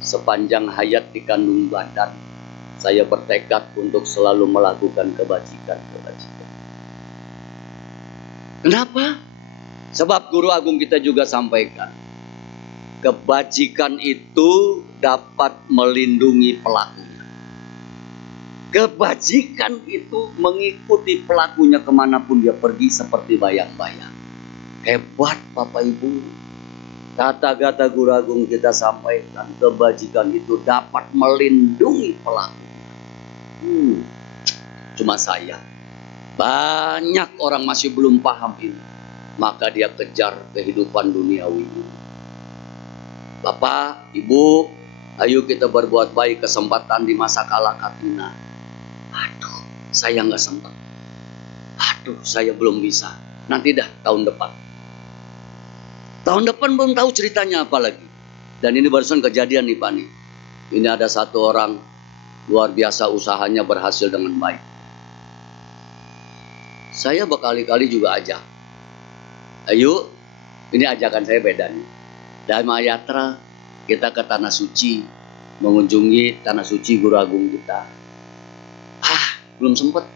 sepanjang hayat dikandung badan, saya bertekad untuk selalu melakukan kebajikan-kebajikan. Kenapa? Sebab Guru Agung kita juga sampaikan, kebajikan itu dapat melindungi pelakunya. Kebajikan itu mengikuti pelakunya kemanapun dia pergi seperti bayang-bayang. Hebat Bapak Ibu. Kata-kata Guru Agung kita sampaikan, kebajikan itu dapat melindungi pelaku. Cuma saya, banyak orang masih belum paham ini. Maka dia kejar kehidupan duniawi ini. Bapak, Ibu, ayo kita berbuat baik, kesempatan di masa kala katina. Aduh, saya nggak sempat. Aduh, saya belum bisa. Nanti dah tahun depan. Tahun depan belum tahu ceritanya apa lagi. Dan ini barusan kejadian nih Pak nih. Ini ada satu orang luar biasa usahanya berhasil dengan baik. Saya berkali-kali juga ajak. Ayo, ini ajakan saya beda nih. Dhamma Yatra, kita ke Tanah Suci, mengunjungi Tanah Suci Guru Agung kita. Belum sempat.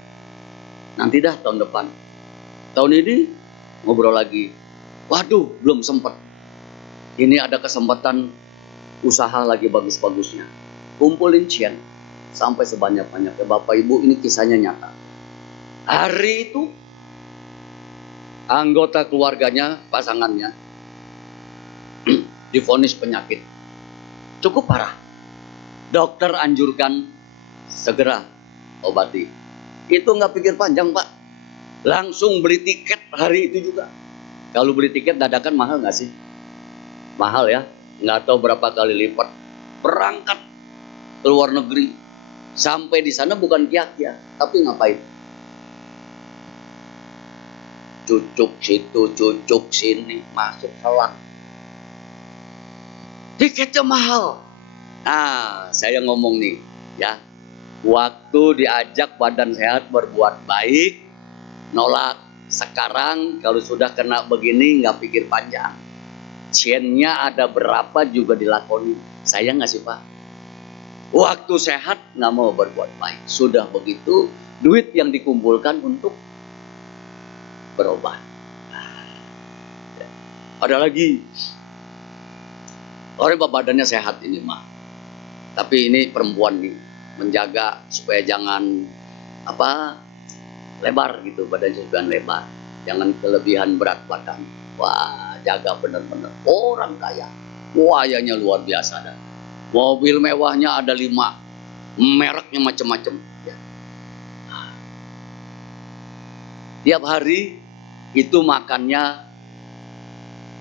Nanti dah tahun depan. Tahun ini ngobrol lagi. Waduh, belum sempat. Ini ada kesempatan usaha lagi bagus-bagusnya. Kumpulin cian sampai sebanyak-banyaknya. Bapak Ibu, ini kisahnya nyata. Hari itu anggota keluarganya, pasangannya divonis penyakit cukup parah. Dokter anjurkan segera obati. Itu nggak pikir panjang Pak. Langsung beli tiket hari itu juga. Kalau beli tiket dadakan mahal nggak sih? Mahal ya. Nggak tahu berapa kali lipat. Berangkat ke luar negeri. Sampai di sana bukan kiak-kiak. Tapi ngapain? Cucuk situ, cucuk sini. Masuk selang. Tiketnya mahal. Nah, saya ngomong nih. Ya. Waktu diajak badan sehat berbuat baik, nolak. Sekarang kalau sudah kena begini nggak pikir panjang. Ciennya ada berapa juga dilakoni. Saya nggak sih Pak? Waktu sehat nggak mau berbuat baik. Sudah begitu duit yang dikumpulkan untuk berobat. Ada lagi. Orang badannya sehat ini mah. Tapi ini perempuan nih. Menjaga supaya jangan lebar gitu, badannya jangan lebar, jangan kelebihan berat badan. Wah, jaga bener-bener. Orang kaya, wayanya luar biasa dah. Mobil mewahnya ada 5, mereknya macam-macam. Ya. Tiap hari itu makannya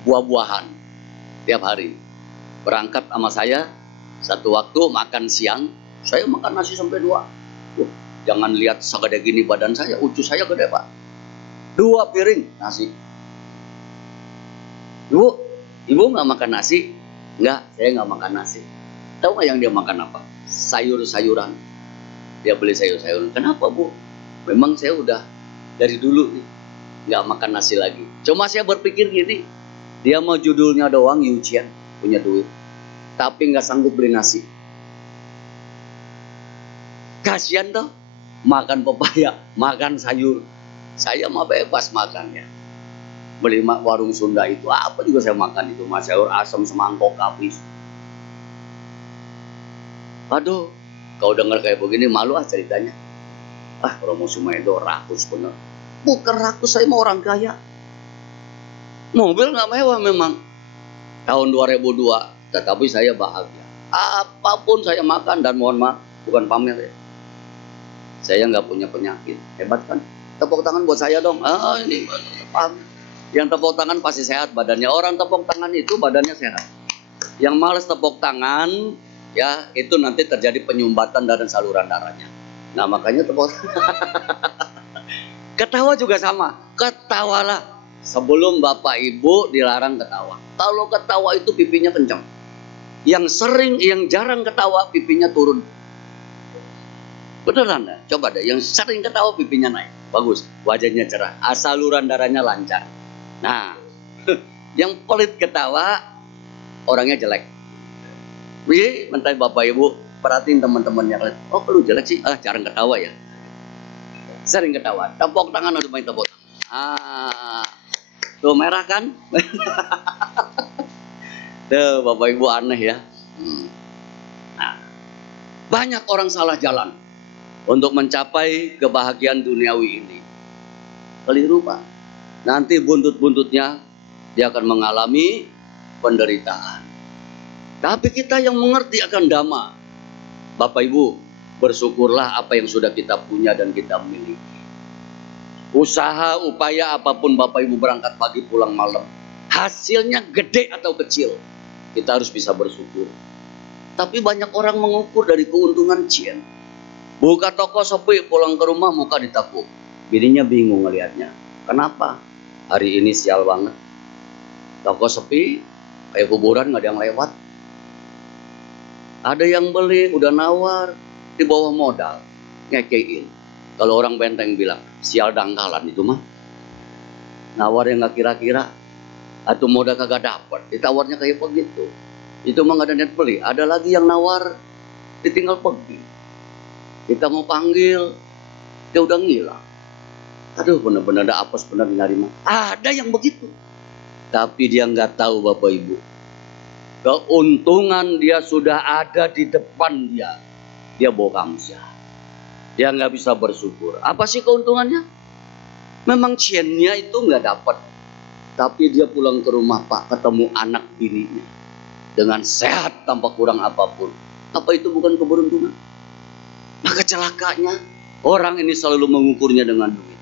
buah-buahan. Tiap hari berangkat sama saya, satu waktu makan siang, saya makan nasi sampai 2. Jangan lihat segede gini badan saya, ucus saya gede Pak. 2 piring nasi. Ibu nggak makan nasi? Enggak, saya nggak makan nasi. Tahu nggak yang dia makan apa? Sayur-sayuran. Dia beli sayur-sayuran. Kenapa Bu? Memang saya udah dari dulu nggak makan nasi lagi. Cuma saya berpikir gini, dia mau judulnya doang Yucian, punya duit, tapi nggak sanggup beli nasi. Kasian toh, makan pepaya, makan sayur. Saya mah bebas makannya. Beli warung Sunda itu apa juga saya makan itu, mas, sayur asam semangkok habis. Aduh, kau dengar kayak begini malu ceritanya. Romo Sumedho rakus bener. Bukan rakus, saya mau orang kaya. Mobil nggak mewah memang. Tahun 2002, tetapi saya bahagia. Apapun saya makan, dan mohon maaf, bukan pamer ya. Saya nggak punya penyakit. Hebat kan? Tepuk tangan buat saya dong. Ini pamer. Yang tepuk tangan pasti sehat badannya. Orang tepuk tangan itu badannya sehat. Yang males tepuk tangan, ya itu nanti terjadi penyumbatan dan saluran darahnya. Nah makanya tepuk ketawa juga sama. Ketawalah sebelum Bapak Ibu dilarang ketawa. Kalau ketawa itu pipinya kencang. Yang jarang ketawa pipinya turun. Beneran dah? Coba deh, yang sering ketawa pipinya naik. Bagus, wajahnya cerah, saluran darahnya lancar. Nah, yang pelit ketawa, orangnya jelek. Wih, mentai Bapak Ibu, perhatiin teman-temannya. Oh, lu jelek sih? Jarang ketawa ya. Sering ketawa. Tepuk tangan, udah main tepuk tangan. Tuh merah kan? Tuh, Bapak Ibu aneh ya. Nah, banyak orang salah jalan untuk mencapai kebahagiaan duniawi ini. Keliru Pak. Nanti buntut-buntutnya dia akan mengalami penderitaan. Tapi kita yang mengerti akan dhamma, Bapak Ibu, bersyukurlah apa yang sudah kita punya dan kita miliki. Usaha, upaya apapun Bapak Ibu berangkat pagi pulang malam, hasilnya gede atau kecil, kita harus bisa bersyukur. Tapi banyak orang mengukur dari keuntungan cien. Buka toko sepi, pulang ke rumah muka ditekuk. Bininya bingung ngelihatnya. Kenapa? Hari ini sial banget. Toko sepi, kayak kuburan gak ada yang lewat. Ada yang beli, udah nawar, di bawah modal, ngekein. Kalau orang Benteng bilang, sial dangkalan itu mah. Nawar yang gak kira-kira, atau modal kagak dapet, ditawarnya kayak begitu. Itu mah gak ada niat beli. Ada lagi yang nawar, ditinggal pergi. Kita mau panggil, dia udah ngilang. Aduh, benar-benar ada apes benar nyari mah. Ada yang begitu. Tapi dia nggak tahu Bapak Ibu. Keuntungan dia sudah ada di depan dia. Dia bokamsia. Dia nggak bisa bersyukur. Apa sih keuntungannya? Memang ciennya itu nggak dapat. Tapi dia pulang ke rumah Pak, ketemu anak bininya. Dengan sehat tanpa kurang apapun. Apa itu bukan keberuntungan? Maka celakanya, orang ini selalu mengukurnya dengan duit.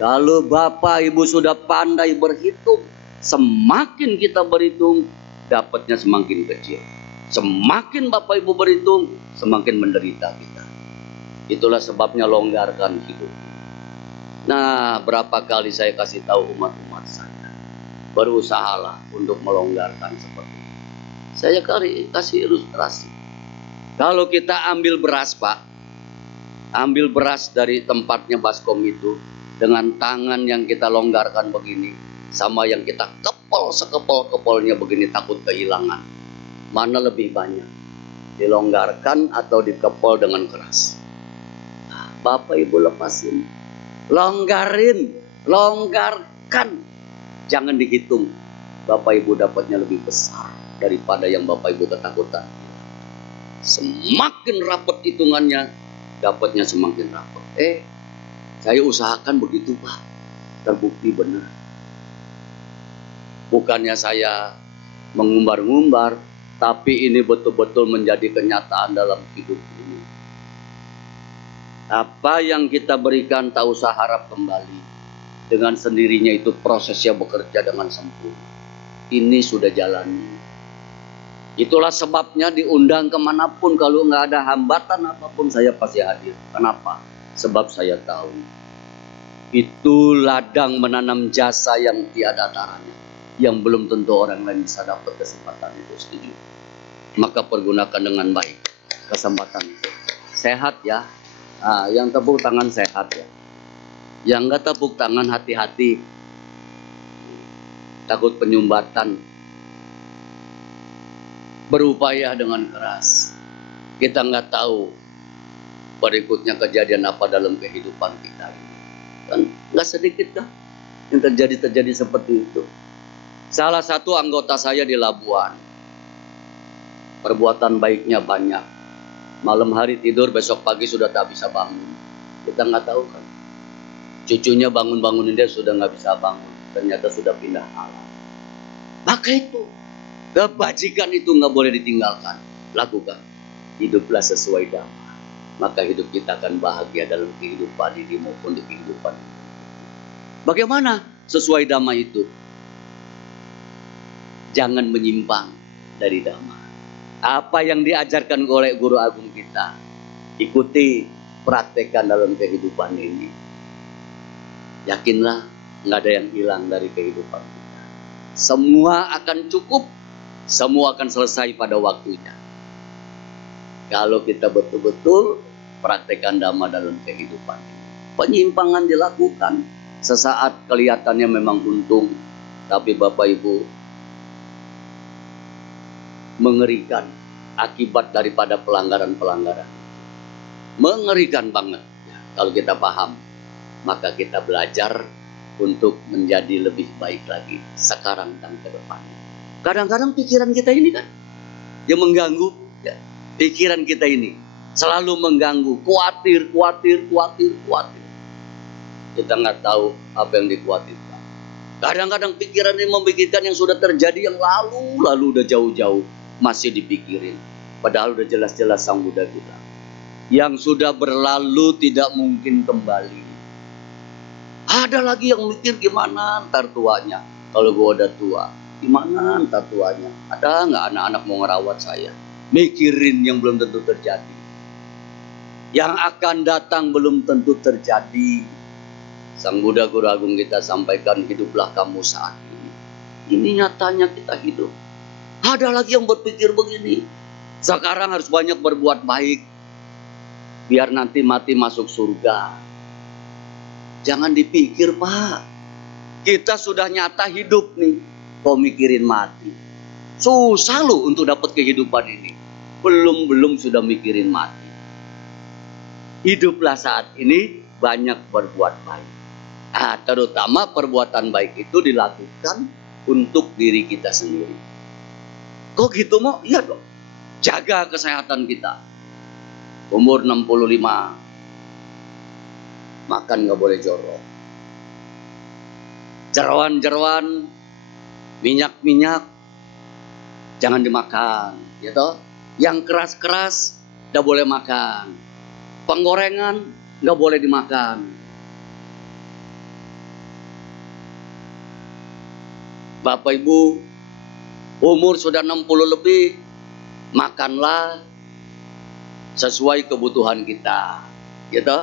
Kalau Bapak Ibu sudah pandai berhitung, semakin kita berhitung, dapatnya semakin kecil. Semakin Bapak Ibu berhitung, semakin menderita kita. Itulah sebabnya longgarkan hidup. Nah, berapa kali saya kasih tahu umat-umat saya, berusahalah untuk melonggarkan seperti ini. Saya kasih ilustrasi. Kalau kita ambil beras, Pak, ambil beras dari tempatnya baskom itu, dengan tangan yang kita longgarkan begini, sama yang kita kepel sekepel-kepelnya begini takut kehilangan, mana lebih banyak? Dilonggarkan atau dikepel dengan keras? Bapak Ibu lepasin, longgarin, longgarkan, jangan dihitung. Bapak Ibu dapatnya lebih besar daripada yang Bapak Ibu ketakutan. Semakin rapat hitungannya, dapatnya semakin rapat. Saya usahakan begitu, Pak, terbukti benar. Bukannya saya mengumbar-ngumbar, tapi ini betul-betul menjadi kenyataan dalam hidup ini. Apa yang kita berikan tak usah harap kembali. Dengan sendirinya itu prosesnya bekerja dengan sempurna. Ini sudah jalani. Itulah sebabnya diundang kemanapun, kalau nggak ada hambatan apapun saya pasti hadir. Kenapa? Sebab saya tahu itu ladang menanam jasa yang tiada taranya, yang belum tentu orang lain bisa dapat kesempatan itu. Setuju? Maka pergunakan dengan baik kesempatan itu. Sehat ya. Yang tepuk tangan sehat ya. Yang nggak tepuk tangan hati-hati. Takut penyumbatan. Berupaya dengan keras. Kita nggak tahu berikutnya kejadian apa dalam kehidupan kita ini. Kan nggak sedikit kan yang terjadi seperti itu. Salah satu anggota saya di Labuan, perbuatan baiknya banyak. Malam hari tidur, besok pagi sudah tak bisa bangun. Kita nggak tahu kan. Cucunya bangun-bangunin dia sudah nggak bisa bangun. Ternyata sudah pindah alam. Maka itu, kebajikan itu nggak boleh ditinggalkan. Lakukan. Hiduplah sesuai dhamma. Maka hidup kita akan bahagia dalam kehidupan ini maupun di kehidupan ini. Bagaimana sesuai dhamma itu? Jangan menyimpang dari dhamma. Apa yang diajarkan oleh guru agung kita, ikuti, praktekkan dalam kehidupan ini. Yakinlah, nggak ada yang hilang dari kehidupan kita. Semua akan cukup, semua akan selesai pada waktunya. Kalau kita betul-betul praktekkan dhamma dalam kehidupan ini. Penyimpangan dilakukan, sesaat kelihatannya memang untung, tapi Bapak Ibu, mengerikan akibat daripada pelanggaran-pelanggaran. Mengerikan banget. Kalau kita paham, maka kita belajar untuk menjadi lebih baik lagi sekarang dan ke depan. Kadang-kadang pikiran kita ini kan yang mengganggu, ya. Pikiran kita ini selalu mengganggu, khawatir. Kita nggak tahu apa yang dikhawatirkan. Kadang-kadang pikiran ini memikirkan yang sudah terjadi, yang lalu udah jauh-jauh masih dipikirin. Padahal udah jelas-jelas Sang Buddha bilang, yang sudah berlalu tidak mungkin kembali. Ada lagi yang mikir gimana ntar tuanya. Kalau gue udah tua, gimana ntar tuanya. Ada nggak anak-anak mau ngerawat saya? Mikirin yang belum tentu terjadi. Yang akan datang belum tentu terjadi. Sang Buddha Guru Agung kita sampaikan, hiduplah kamu saat ini. Ini nyatanya kita hidup. Ada lagi yang berpikir begini, sekarang harus banyak berbuat baik, biar nanti mati masuk surga. Jangan dipikir, Pak. Kita sudah nyata hidup nih, kau mikirin mati. Susah loh untuk dapat kehidupan ini. Belum sudah mikirin mati. Hiduplah saat ini, banyak berbuat baik. Terutama perbuatan baik itu dilakukan untuk diri kita sendiri. Kok gitu mau? Iya dong. Jaga kesehatan kita. Umur 65. Makan nggak boleh jorok. Jeroan-jeroan, minyak-minyak, jangan dimakan. Gitu. Yang keras-keras, nggak boleh makan. Penggorengan, nggak boleh dimakan. Bapak Ibu, umur sudah 60 lebih, makanlah sesuai kebutuhan kita. Gitu.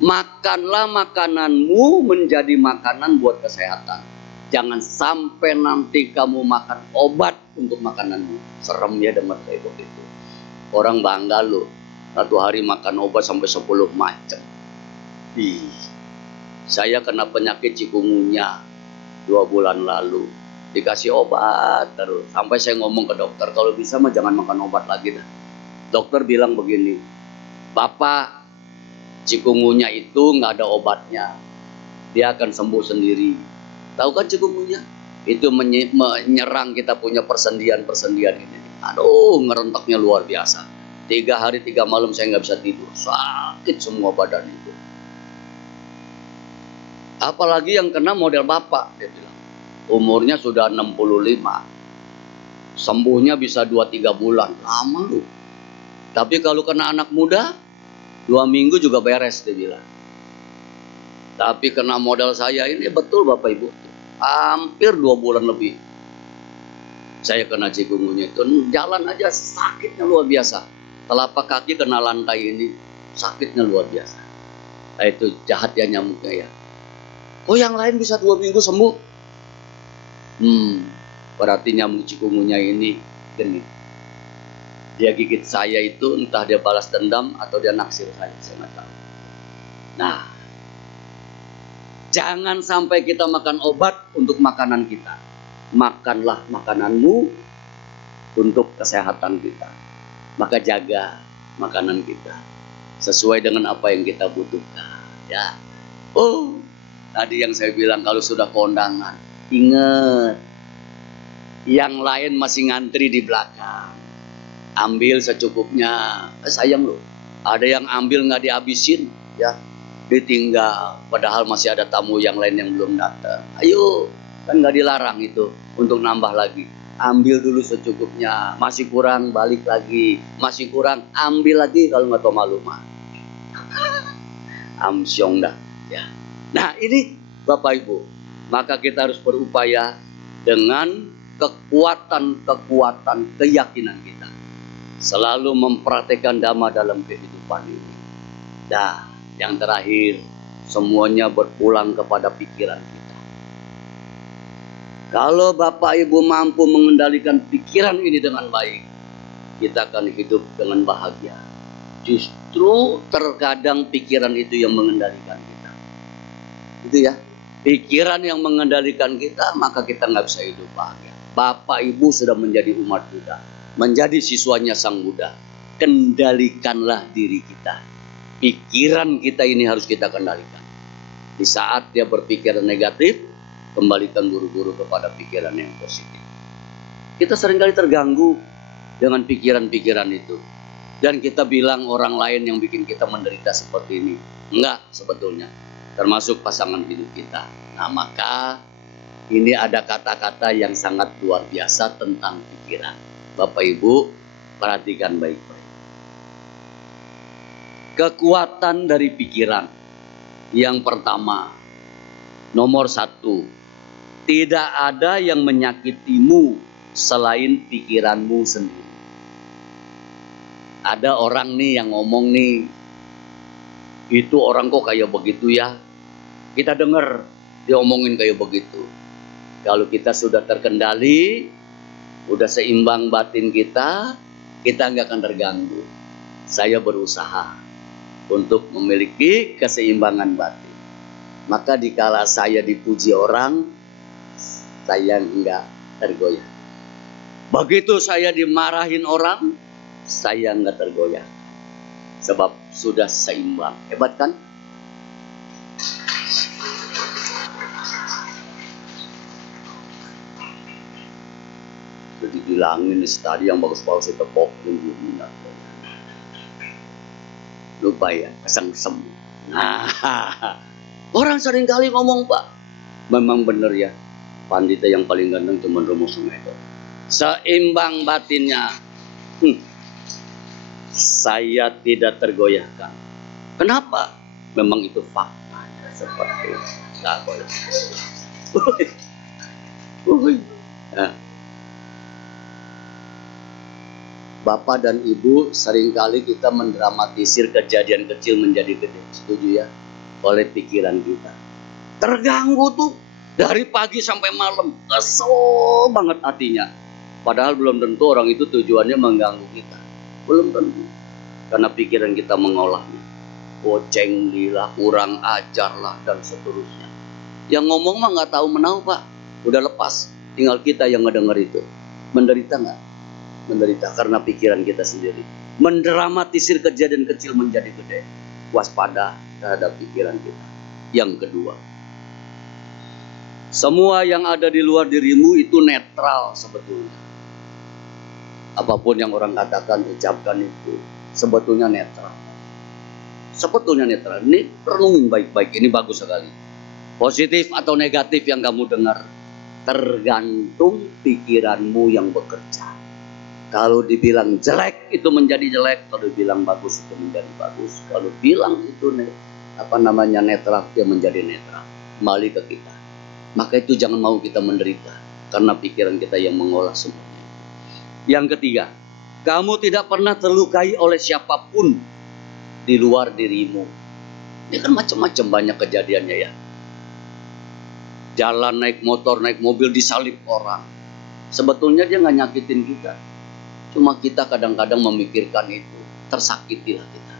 Makanlah makananmu menjadi makanan buat kesehatan. Jangan sampai nanti kamu makan obat untuk makananmu. Serem ya dengar kayak begitu. Orang bangga loh, satu hari makan obat sampai 10 macam. Ih, saya kena penyakit cikungunya 2 bulan lalu. Dikasih obat terus. Sampai saya ngomong ke dokter, kalau bisa mah jangan makan obat lagi dah. Dokter bilang begini, Bapak, cikungunya itu nggak ada obatnya. Dia akan sembuh sendiri. Tahu kan cikungunya? Itu menyerang kita punya persendian-persendian ini. Aduh, ngerentaknya luar biasa. 3 hari 3 malam saya nggak bisa tidur. Sakit semua badan itu. Apalagi yang kena model Bapak, dia bilang. Umurnya sudah 65. Sembuhnya bisa 2-3 bulan. Lama loh. Tapi kalau kena anak muda, 2 minggu juga beres, dia bilang. Tapi kena modal saya ini betul Bapak Ibu. Hampir 2 bulan lebih. Saya kena cikungunya itu. Jalan aja sakitnya luar biasa. Telapak kaki kena lantai ini. Sakitnya luar biasa. Nah, itu jahat ya nyamuknya ya. Oh yang lain bisa 2 minggu sembuh. Berarti nyamuk cikungunya ini gini. Dia gigit saya itu entah dia balas dendam atau dia naksir saya nggak tahu. Nah, jangan sampai kita makan obat untuk makanan kita. Makanlah makananmu untuk kesehatan kita. Maka jaga makanan kita sesuai dengan apa yang kita butuhkan. Ya. Oh, tadi yang saya bilang kalau sudah kondangan, ingat, yang lain masih ngantri di belakang. Ambil secukupnya. Sayang loh, ada yang ambil nggak dihabisin, ya. Ditinggal, padahal masih ada tamu yang lain yang belum datang. Ayo, kan nggak dilarang itu untuk nambah lagi. Ambil dulu secukupnya, masih kurang balik lagi, masih kurang ambil lagi kalau nggak tahu malu mah. Amsyong dah. Ya. Nah ini Bapak Ibu, maka kita harus berupaya dengan kekuatan keyakinan kita, selalu mempraktekkan dhamma dalam kehidupan ini. Dah. Yang terakhir, semuanya berpulang kepada pikiran kita. Kalau Bapak Ibu mampu mengendalikan pikiran ini dengan baik, kita akan hidup dengan bahagia. Justru terkadang pikiran itu yang mengendalikan kita. Itu ya, pikiran yang mengendalikan kita, maka kita nggak bisa hidup bahagia. Bapak Ibu sudah menjadi umat Buddha, menjadi siswanya Sang Buddha. Kendalikanlah diri kita. Pikiran kita ini harus kita kendalikan. Di saat dia berpikir negatif, kembalikan buru-buru kepada pikiran yang positif. Kita seringkali terganggu dengan pikiran-pikiran itu. Dan kita bilang orang lain yang bikin kita menderita seperti ini. Enggak sebetulnya. Termasuk pasangan hidup kita. Nah maka ini ada kata-kata yang sangat luar biasa tentang pikiran. Bapak Ibu perhatikan baik-baik. Kekuatan dari pikiran. Yang pertama, nomor 1, tidak ada yang menyakitimu selain pikiranmu sendiri. Ada orang nih yang ngomong nih, itu orang kok kayak begitu ya. Kita dengar dia omongin kayak begitu. Kalau kita sudah terkendali, udah seimbang batin kita nggak akan terganggu. Saya berusaha untuk memiliki keseimbangan batin. Maka dikala saya dipuji orang, saya enggak tergoyah. Begitu saya dimarahin orang, saya enggak tergoyah. Sebab sudah seimbang. Hebat kan? Jadi bilangin tadi yang bagus-bagus itu pop lupa ya, kesem-sem. Nah, orang sering kali ngomong Pak, memang benar ya, pandita yang paling ganteng cuma Romo Sumedho. Seimbang batinnya, saya tidak tergoyahkan. Kenapa? Memang itu fakta seperti itu. Nggak boleh. Nah. Bapak dan Ibu seringkali kita mendramatisir kejadian kecil menjadi gede. Setuju ya? Oleh pikiran kita. Terganggu tuh. Dari pagi sampai malam. Kesel banget hatinya. Padahal belum tentu orang itu tujuannya mengganggu kita. Belum tentu. Karena pikiran kita mengolahnya. Boceng lah, kurang ajar lah, dan seterusnya. Yang ngomong mah nggak tahu menau Pak. Udah lepas. Tinggal kita yang ngedenger itu. Menderita nggak? Menderita karena pikiran kita sendiri. Mendramatisir kejadian kecil menjadi gede. Waspada terhadap pikiran kita. Yang kedua, semua yang ada di luar dirimu itu netral sebetulnya. Apapun yang orang katakan, ucapkan itu sebetulnya netral. Sebetulnya netral. Ini renungin baik-baik. Ini bagus sekali. Positif atau negatif yang kamu dengar tergantung pikiranmu yang bekerja. Kalau dibilang jelek itu menjadi jelek, kalau dibilang bagus itu menjadi bagus. Kalau bilang itu netral, dia menjadi netral. Kembali ke kita. Maka itu jangan mau kita menderita karena pikiran kita yang mengolah semuanya. Yang ketiga, kamu tidak pernah terlukai oleh siapapun di luar dirimu. Ini kan macam-macam banyak kejadiannya ya. Jalan naik motor, naik mobil disalip orang. Sebetulnya dia nggak nyakitin kita. Cuma kita kadang-kadang memikirkan itu. Tersakitilah kita.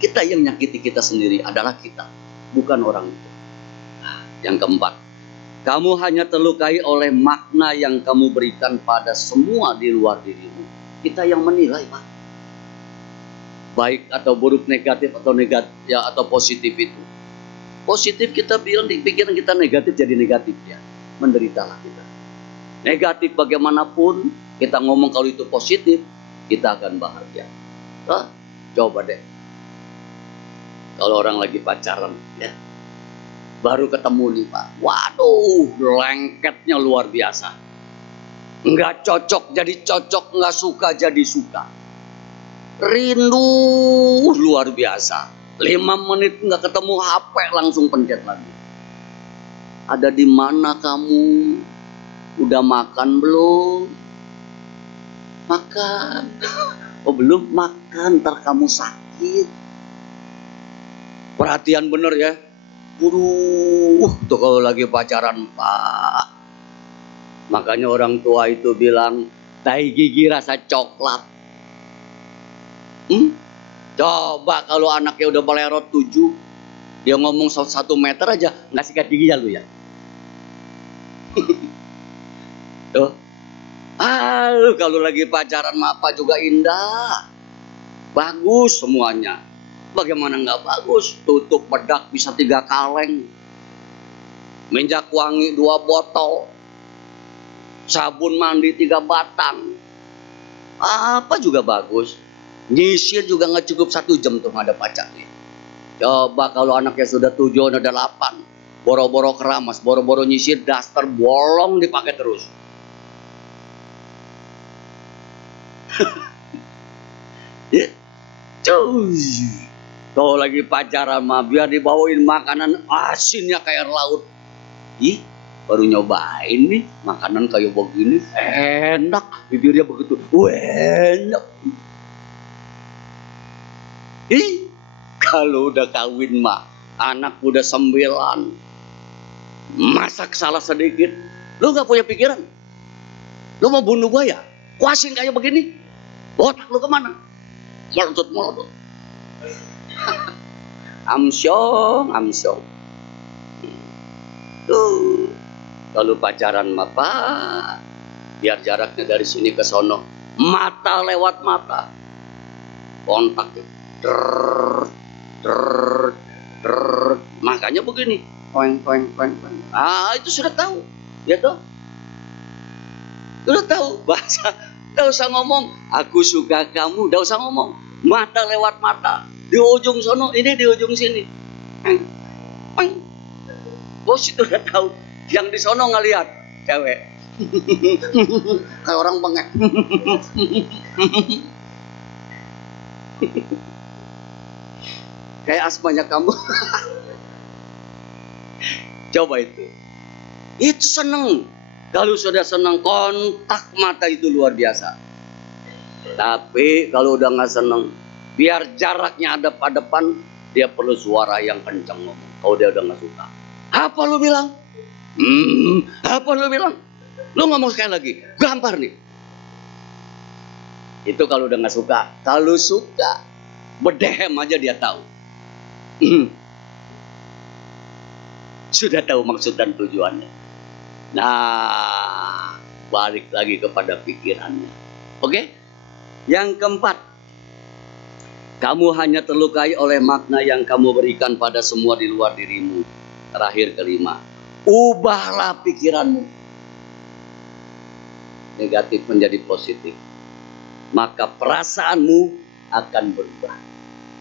Kita yang nyakiti kita sendiri adalah kita. Bukan orang itu. Yang keempat. Kamu hanya terlukai oleh makna yang kamu berikan pada semua di luar dirimu. Kita yang menilai Pak. Baik atau buruk, negatif atau positif itu. Positif kita bilang di pikiran kita negatif jadi negatif ya. Menderitalah kita. Negatif bagaimanapun kita ngomong kalau itu positif, kita akan bahagia. Coba deh. Kalau orang lagi pacaran ya. Baru ketemu nih Pak. Waduh, lengketnya luar biasa. Nggak cocok jadi cocok, nggak suka jadi suka. Rindu luar biasa. 5 menit nggak ketemu HP langsung pencet lagi. Ada di mana kamu? Udah makan belum? Makan. Oh belum makan, ntar kamu sakit. Perhatian bener ya. Tuh kalau lagi pacaran Pak. Makanya orang tua itu bilang, tai gigi rasa coklat. Coba kalau anaknya udah belerot 7, dia ngomong 1 meter aja, nggak sikat gigi ya lu ya. Tuh. Kalau lagi pacaran sama apa juga indah. Bagus semuanya. Bagaimana nggak bagus? Tutup bedak bisa 3 kaleng. Minyak wangi 2 botol. Sabun mandi 3 batang. Apa juga bagus. Nyisir juga nggak cukup 1 jam tuh ngadep pacarnya. Coba kalau anaknya sudah 7, udah 8. Boro-boro keramas, boro-boro nyisir, daster bolong dipakai terus. Kalau lagi pacaran mah biar dibawain makanan asinnya kayak air laut. Ih, baru nyobain nih makanan kayak begini, enak, bibirnya begitu, enak. Ih, kalau udah kawin mah, anak udah 9, masak salah sedikit, lu gak punya pikiran? Lu mau bunuh gua ya? Kuasin kayak begini, otak lu kemana? Melotot. Amsyong. Tuh, kalau pacaran mah Pak, biar jaraknya dari sini ke sono, mata lewat mata, kontak. Makanya begini, poeng. Itu sudah tahu, ya toh? Sudah tahu bahasa. Tidak usah ngomong, aku suka kamu. Tidak usah ngomong, mata lewat mata. Di ujung sono, ini di ujung sini. Bos itu udah tahu. Yang di sono ngelihat cewek. Kayak orang bengek. Kayak asmanya kamu. Coba itu. Itu seneng. Kalau sudah seneng, kontak mata itu luar biasa. Tapi kalau udah nggak seneng, biar jaraknya hadap-hadapan, dia perlu suara yang kencang ngomong. Kalau dia udah nggak suka, apa lu bilang? Apa lu bilang? Lu ngomong sekali lagi, gampar nih. Itu kalau udah nggak suka. Kalau suka, bedehem aja dia tahu. Sudah tahu maksud dan tujuannya. Nah, balik lagi kepada pikirannya. Oke? Yang keempat, kamu hanya terlukai oleh makna yang kamu berikan pada semua di luar dirimu. Terakhir, kelima, ubahlah pikiranmu. Negatif menjadi positif. Maka perasaanmu akan berubah.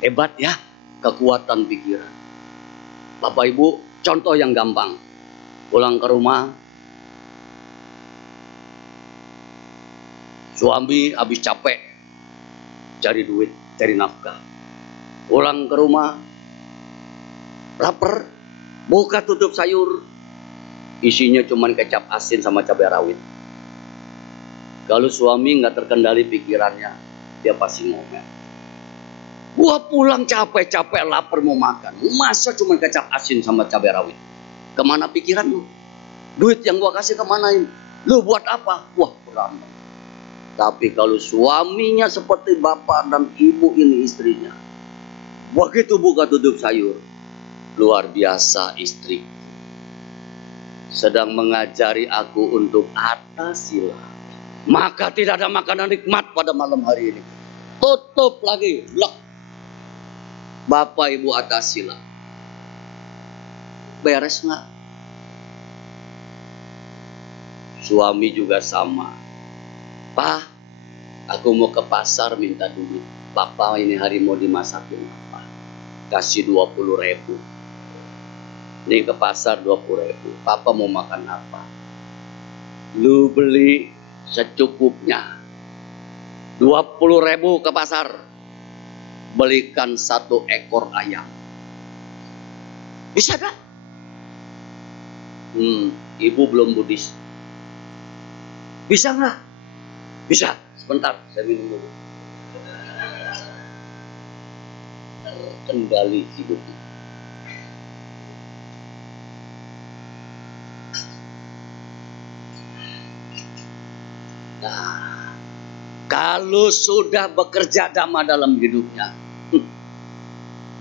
Hebat ya, kekuatan pikiran. Bapak Ibu, contoh yang gampang. Pulang ke rumah, suami habis capek cari duit, cari nafkah. Pulang ke rumah, lapar, buka tutup sayur, isinya cuman kecap asin sama cabai rawit. Kalau suami nggak terkendali pikirannya, dia pasti ngomel. Gua pulang capek-capek, lapar mau makan, masa cuma kecap asin sama cabai rawit? Kemana pikiran lu? Duit yang gua kasih kemanain? Lu buat apa? Wah, berantem. Tapi kalau suaminya seperti bapak dan ibu ini istrinya, begitu buka tutup sayur, luar biasa istri. Sedang mengajari aku untuk atasila. Maka tidak ada makanan nikmat pada malam hari ini. Tutup lagi, lock. Bapak Ibu atasila. Beres nggak? Suami juga sama. Pak, aku mau ke pasar minta duit. Bapak ini hari mau dimasakin apa? Kasih 20.000. Ini ke pasar 20.000. Papa mau makan apa? Lu beli secukupnya. 20.000 ke pasar. Belikan 1 ekor ayam. Bisa gak? Ibu belum Buddhis. Bisa nggak? Bisa. Sebentar, saya minum dulu. Terkendali hidup. Nah, kalau sudah bekerja dhamma dalam hidupnya,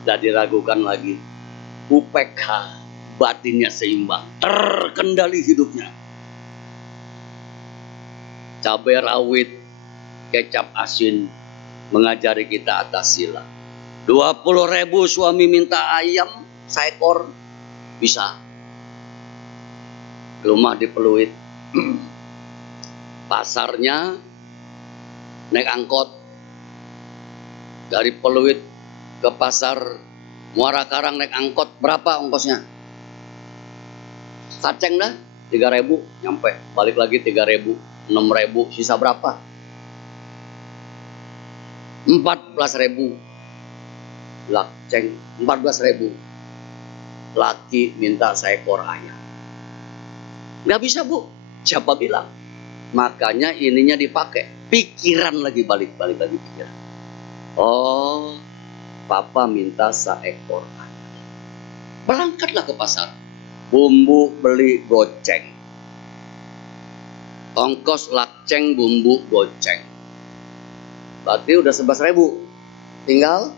tidak diragukan lagi. UPK, batinnya seimbang, terkendali hidupnya. Cabai rawit, kecap asin, mengajari kita atas sila. 20.000 suami minta ayam seekor, bisa. Rumah di Peluit, pasarnya naik angkot dari Peluit ke pasar Muara Karang, naik angkot berapa ongkosnya? Kaceng dah 3.000 nyampe, balik lagi 3.000, 6.000, sisa berapa? 14.000. Lakceng 14.000. Laki minta seekor ayam. Nggak bisa Bu. Siapa bilang? Makanya ininya dipakai. Pikiran lagi, balik lagi pikiran. Oh, Papa minta seekor ayam. Berangkatlah ke pasar. Bumbu beli goceng. Ongkos lakceng bumbu goceng. Berarti udah 11.000. Tinggal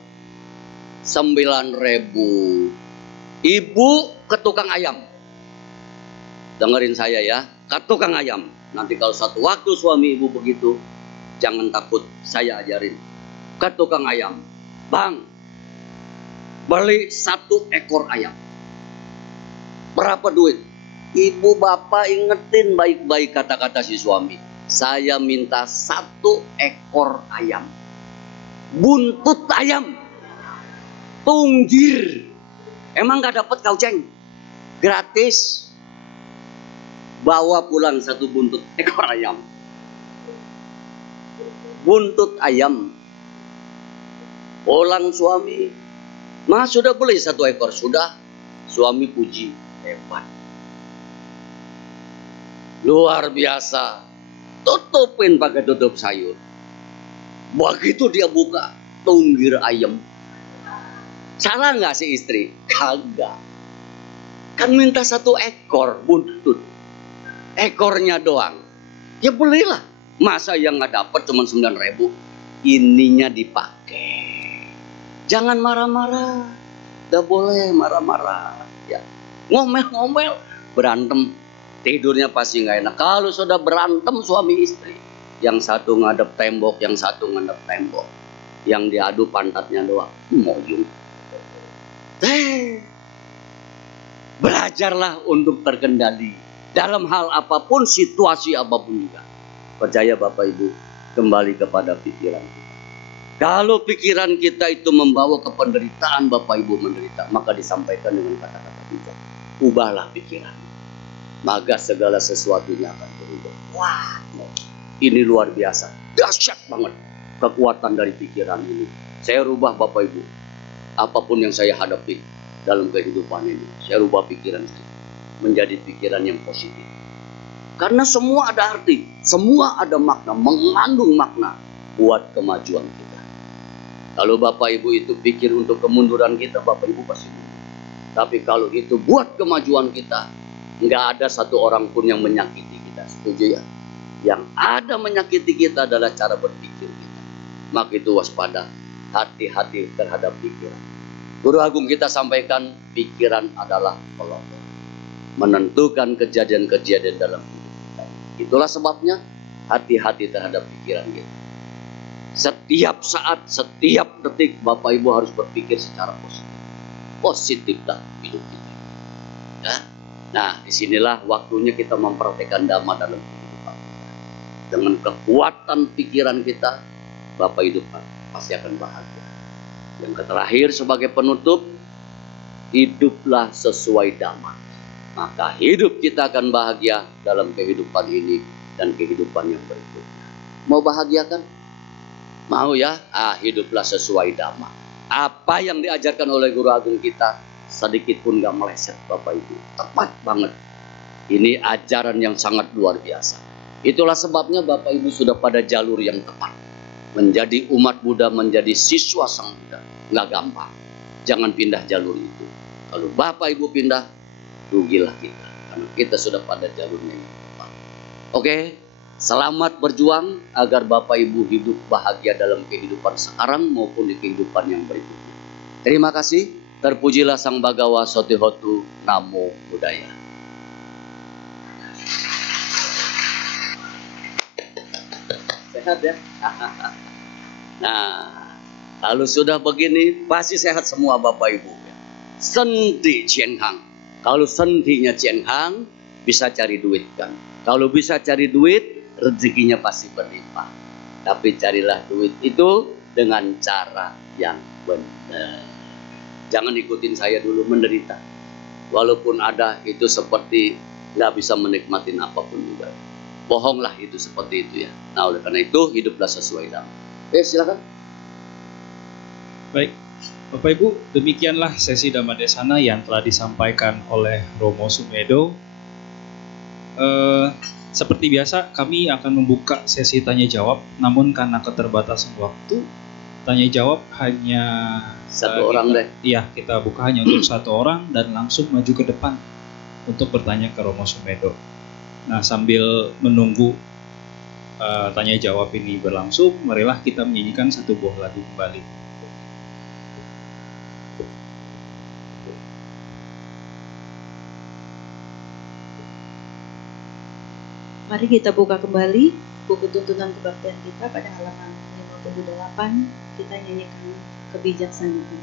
9.000. Ibu ke tukang ayam. Dengerin saya ya, ke tukang ayam. Nanti kalau satu waktu suami ibu begitu, jangan takut, saya ajarin. Ke tukang ayam. Bang, beli 1 ekor ayam. Berapa duit? Ibu bapak ingetin baik-baik kata-kata si suami. Saya minta 1 ekor ayam. Buntut ayam. Tunggir. Emang gak dapat kauceng? Gratis. Bawa pulang 1 buntut ekor ayam. Buntut ayam. Pulang suami. Mas sudah beli 1 ekor? Sudah. Suami puji. Hebat. Luar biasa. Tutupin pakai tutup sayur. Begitu dia buka, tunggir ayam. Salah nggak si istri? Kagak. Kan minta 1 ekor buntut. Ekornya doang. Ya belilah. Masa yang nggak dapat cuma 9.000? ininya dipakai. Jangan marah-marah, gak boleh marah-marah. Ya, ngomel-ngomel, berantem, tidurnya pasti nggak enak. Kalau sudah berantem suami istri, yang satu ngadep tembok, yang satu ngadep tembok, yang diadu pantatnya doang, moyung. Belajarlah untuk terkendali dalam hal apapun, situasi apapun juga. Percaya Bapak Ibu, kembali kepada pikiran kita. Kalau pikiran kita itu membawa ke penderitaan, Bapak Ibu menderita, maka disampaikan dengan kata-kata bijak. Ubahlah pikiran, maka segala sesuatunya akan berubah. Wah, ini luar biasa, dahsyat banget kekuatan dari pikiran ini. Saya rubah Bapak Ibu, apapun yang saya hadapi dalam kehidupan ini, saya rubah pikiran saya menjadi pikiran yang positif. Karena semua ada arti, semua ada makna, mengandung makna buat kemajuan kita. Kalau Bapak Ibu itu pikir untuk kemunduran kita, Bapak Ibu pasti mundur. Tapi kalau itu buat kemajuan kita, nggak ada satu orang pun yang menyakiti kita. Setuju ya? Yang ada menyakiti kita adalah cara berpikir kita. Maka itu waspada, hati-hati terhadap pikiran. Guru Agung kita sampaikan, pikiran adalah pelopor, menentukan kejadian-kejadian dalam hidup kita. Itulah sebabnya hati-hati terhadap pikiran kita. Setiap saat, setiap detik Bapak Ibu harus berpikir secara positif. Positiflah hidup kita. Ya? Nah, disinilah waktunya kita mempraktekkan dhamma dalam kehidupan. Dengan kekuatan pikiran kita, Bapak hidup pasti akan bahagia. Yang terakhir sebagai penutup, hiduplah sesuai dhamma. Maka hidup kita akan bahagia dalam kehidupan ini dan kehidupan yang berikutnya. Mau bahagia kan? Mau ya? Hiduplah sesuai dhamma. Apa yang diajarkan oleh Guru Agung kita sedikit pun gak meleset Bapak Ibu. Tepat banget. Ini ajaran yang sangat luar biasa. Itulah sebabnya Bapak Ibu sudah pada jalur yang tepat. Menjadi umat Buddha, menjadi siswa Sang Buddha. Gak gampang. Jangan pindah jalur itu. Kalau Bapak Ibu pindah, rugilah kita. Karena kita sudah pada jalurnya yang tepat. Oke? Selamat berjuang agar Bapak Ibu hidup bahagia dalam kehidupan sekarang maupun di kehidupan yang berikutnya. Terima kasih. Terpujilah Sang Bhagawa Sotihotu. Namo Buddhaya. Sehat ya? Nah, kalau sudah begini pasti sehat semua Bapak Ibu. Sendi Cienhang. Kalau sendinya Cienhang, bisa cari duit kan. Kalau bisa cari duit, rezekinya pasti berlimpah. Tapi carilah duit itu dengan cara yang benar. Jangan ikutin saya dulu menderita. Walaupun ada itu seperti nggak bisa menikmatin apapun juga. Bohonglah itu seperti itu ya. Nah oleh karena itu hiduplah sesuai dhamma. Silakan. Baik, Bapak Ibu, demikianlah sesi Dhamma Desana yang telah disampaikan oleh Romo Sumedo. Seperti biasa, kami akan membuka sesi tanya jawab, namun karena keterbatasan waktu, tanya jawab hanya satu orang deh. Iya, kita buka hanya untuk satu orang dan langsung maju ke depan untuk bertanya ke Romo Sumedo. Nah, sambil menunggu tanya jawab ini berlangsung, marilah kita menyanyikan satu buah lagu kembali. Mari kita buka kembali buku tuntunan kebaktian kita pada halaman 58. Kita nyanyikan kebijaksanaan.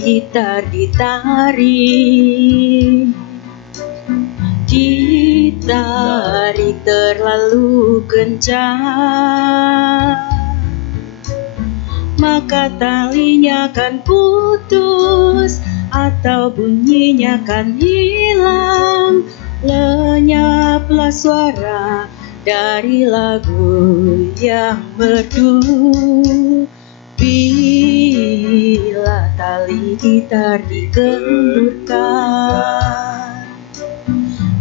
Gitar ditarik, ditarik terlalu kencang, maka talinya akan putus atau bunyinya akan hilang. Lenyaplah suara dari lagu yang merdu. Bila tali gitar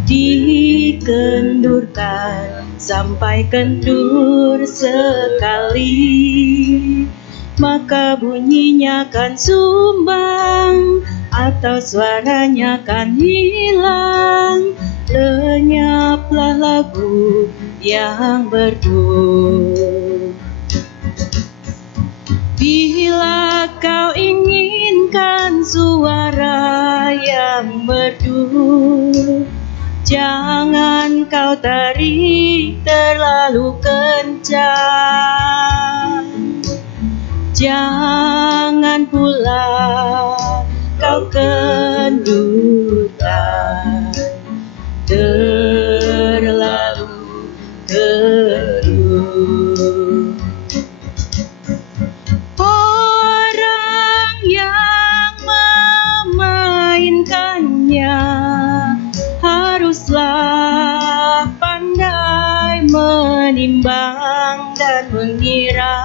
dikendurkan sampai kendur sekali, maka bunyinya kan sumbang atau suaranya kan hilang. Lenyaplah lagu yang merdu. Bila kau inginkan suara yang merdu, jangan kau tarik terlalu kencang. Jangan pula kau kendurkan terlalu teduh. Orang yang memainkannya haruslah pandai menimbang dan mengira.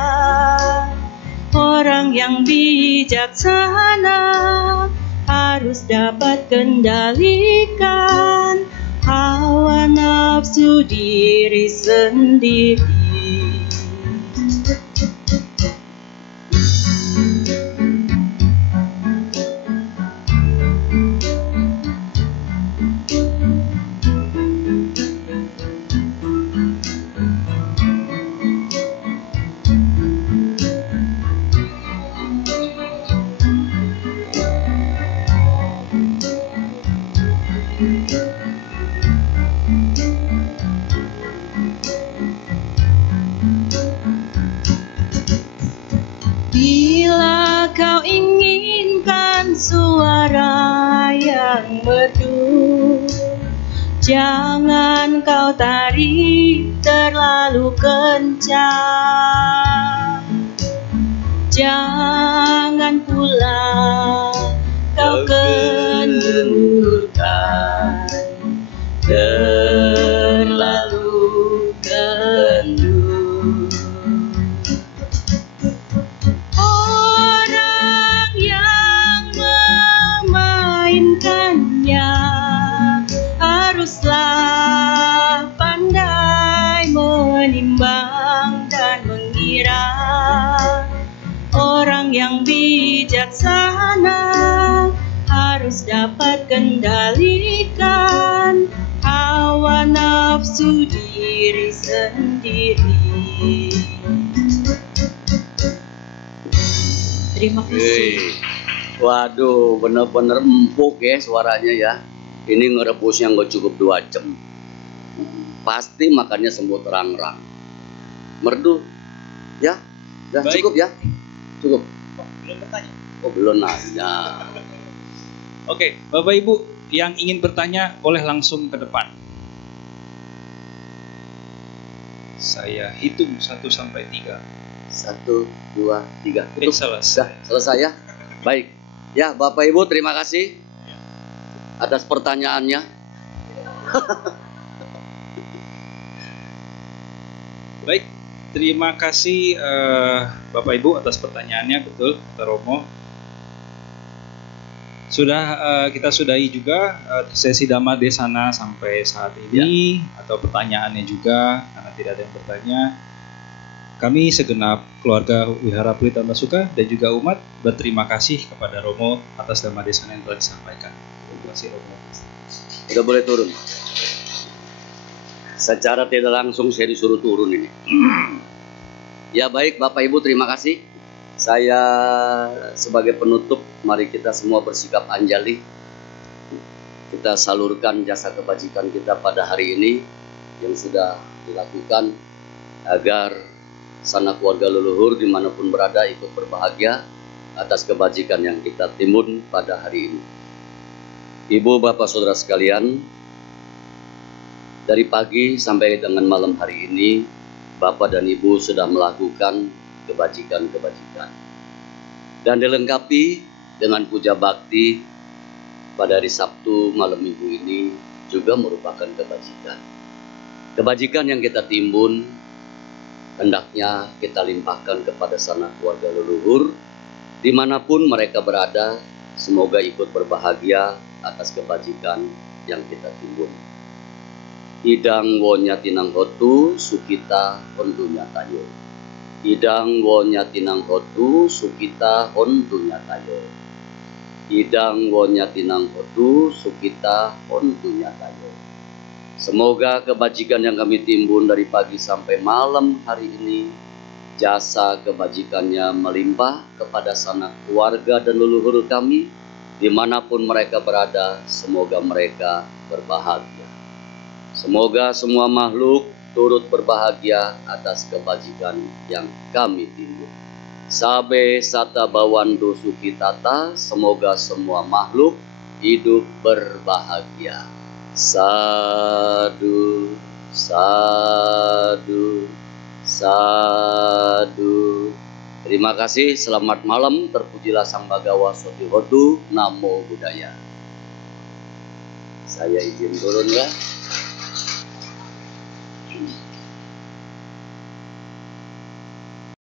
Orang yang bijaksana harus dapat kendalikan hawa nafsu diri sendiri. Bila kau inginkan suara yang merdu, jangan kau tarik terlalu kencang. Jangan pula kau kendurkan terlalu kendur. Haruslah pandai menimbang dan mengira. Orang yang bijaksana harus dapat kendalikan hawa nafsu diri sendiri. Terima kasih. Waduh, bener-bener empuk ya suaranya ya. Ini ngerebusnya nggak cukup 2 jam. Pasti makannya semut rang-rang. Merdu, ya? Udah cukup ya? Cukup. Oh, belum bertanya. Oh, belum nanya. Oke, Bapak Ibu yang ingin bertanya boleh langsung ke depan. Saya hitung 1 sampai 3. 1, 2, 3. Selesai. Selesai ya? Baik. Ya, Bapak Ibu terima kasih atas pertanyaannya. Baik, terima kasih Bapak Ibu atas pertanyaannya, betul kata Romo. Kita sudahi juga sesi Dhamma Desana sampai saat ini ya. Atau pertanyaannya juga karena tidak ada yang bertanya. Kami segenap keluarga Wihara Pelita Masuka dan juga umat berterima kasih kepada Romo atas Dhamma Desana yang telah disampaikan. Terima kasih Romo. Udah boleh turun. Secara tidak langsung saya disuruh turun ini. Ya baik Bapak Ibu terima kasih. Saya sebagai penutup mari kita semua bersikap anjali. Kita salurkan jasa kebajikan kita pada hari ini yang sudah dilakukan agar sanak keluarga leluhur dimanapun berada ikut berbahagia atas kebajikan yang kita timbun pada hari ini. Ibu, Bapak, Saudara sekalian, dari pagi sampai dengan malam hari ini, Bapak dan Ibu sudah melakukan kebajikan-kebajikan. Dan dilengkapi dengan puja bakti pada hari Sabtu malam Minggu ini juga merupakan kebajikan. Kebajikan yang kita timbun, hendaknya kita limpahkan kepada sanak keluarga leluhur, dimanapun mereka berada, semoga ikut berbahagia atas kebajikan yang kita timbun. Idang wonya tinang hotu, sukita hondunya tayo. Idang wonya tinang hotu, sukita hondunya tayo. Idang wonya tinang hotu, sukita hondunya tayo. Semoga kebajikan yang kami timbun dari pagi sampai malam hari ini, jasa kebajikannya melimpah kepada sanak keluarga dan leluhur kami, dimanapun mereka berada, semoga mereka berbahagia. Semoga semua makhluk turut berbahagia atas kebajikan yang kami timbun. Sabe sata bawandu sukitata, semoga semua makhluk hidup berbahagia. Sadu, sadu, sadu. Terima kasih, selamat malam, terpujilah Sang Bagawa Sotihotu, Namo Buddhaya. Saya izin turun ya.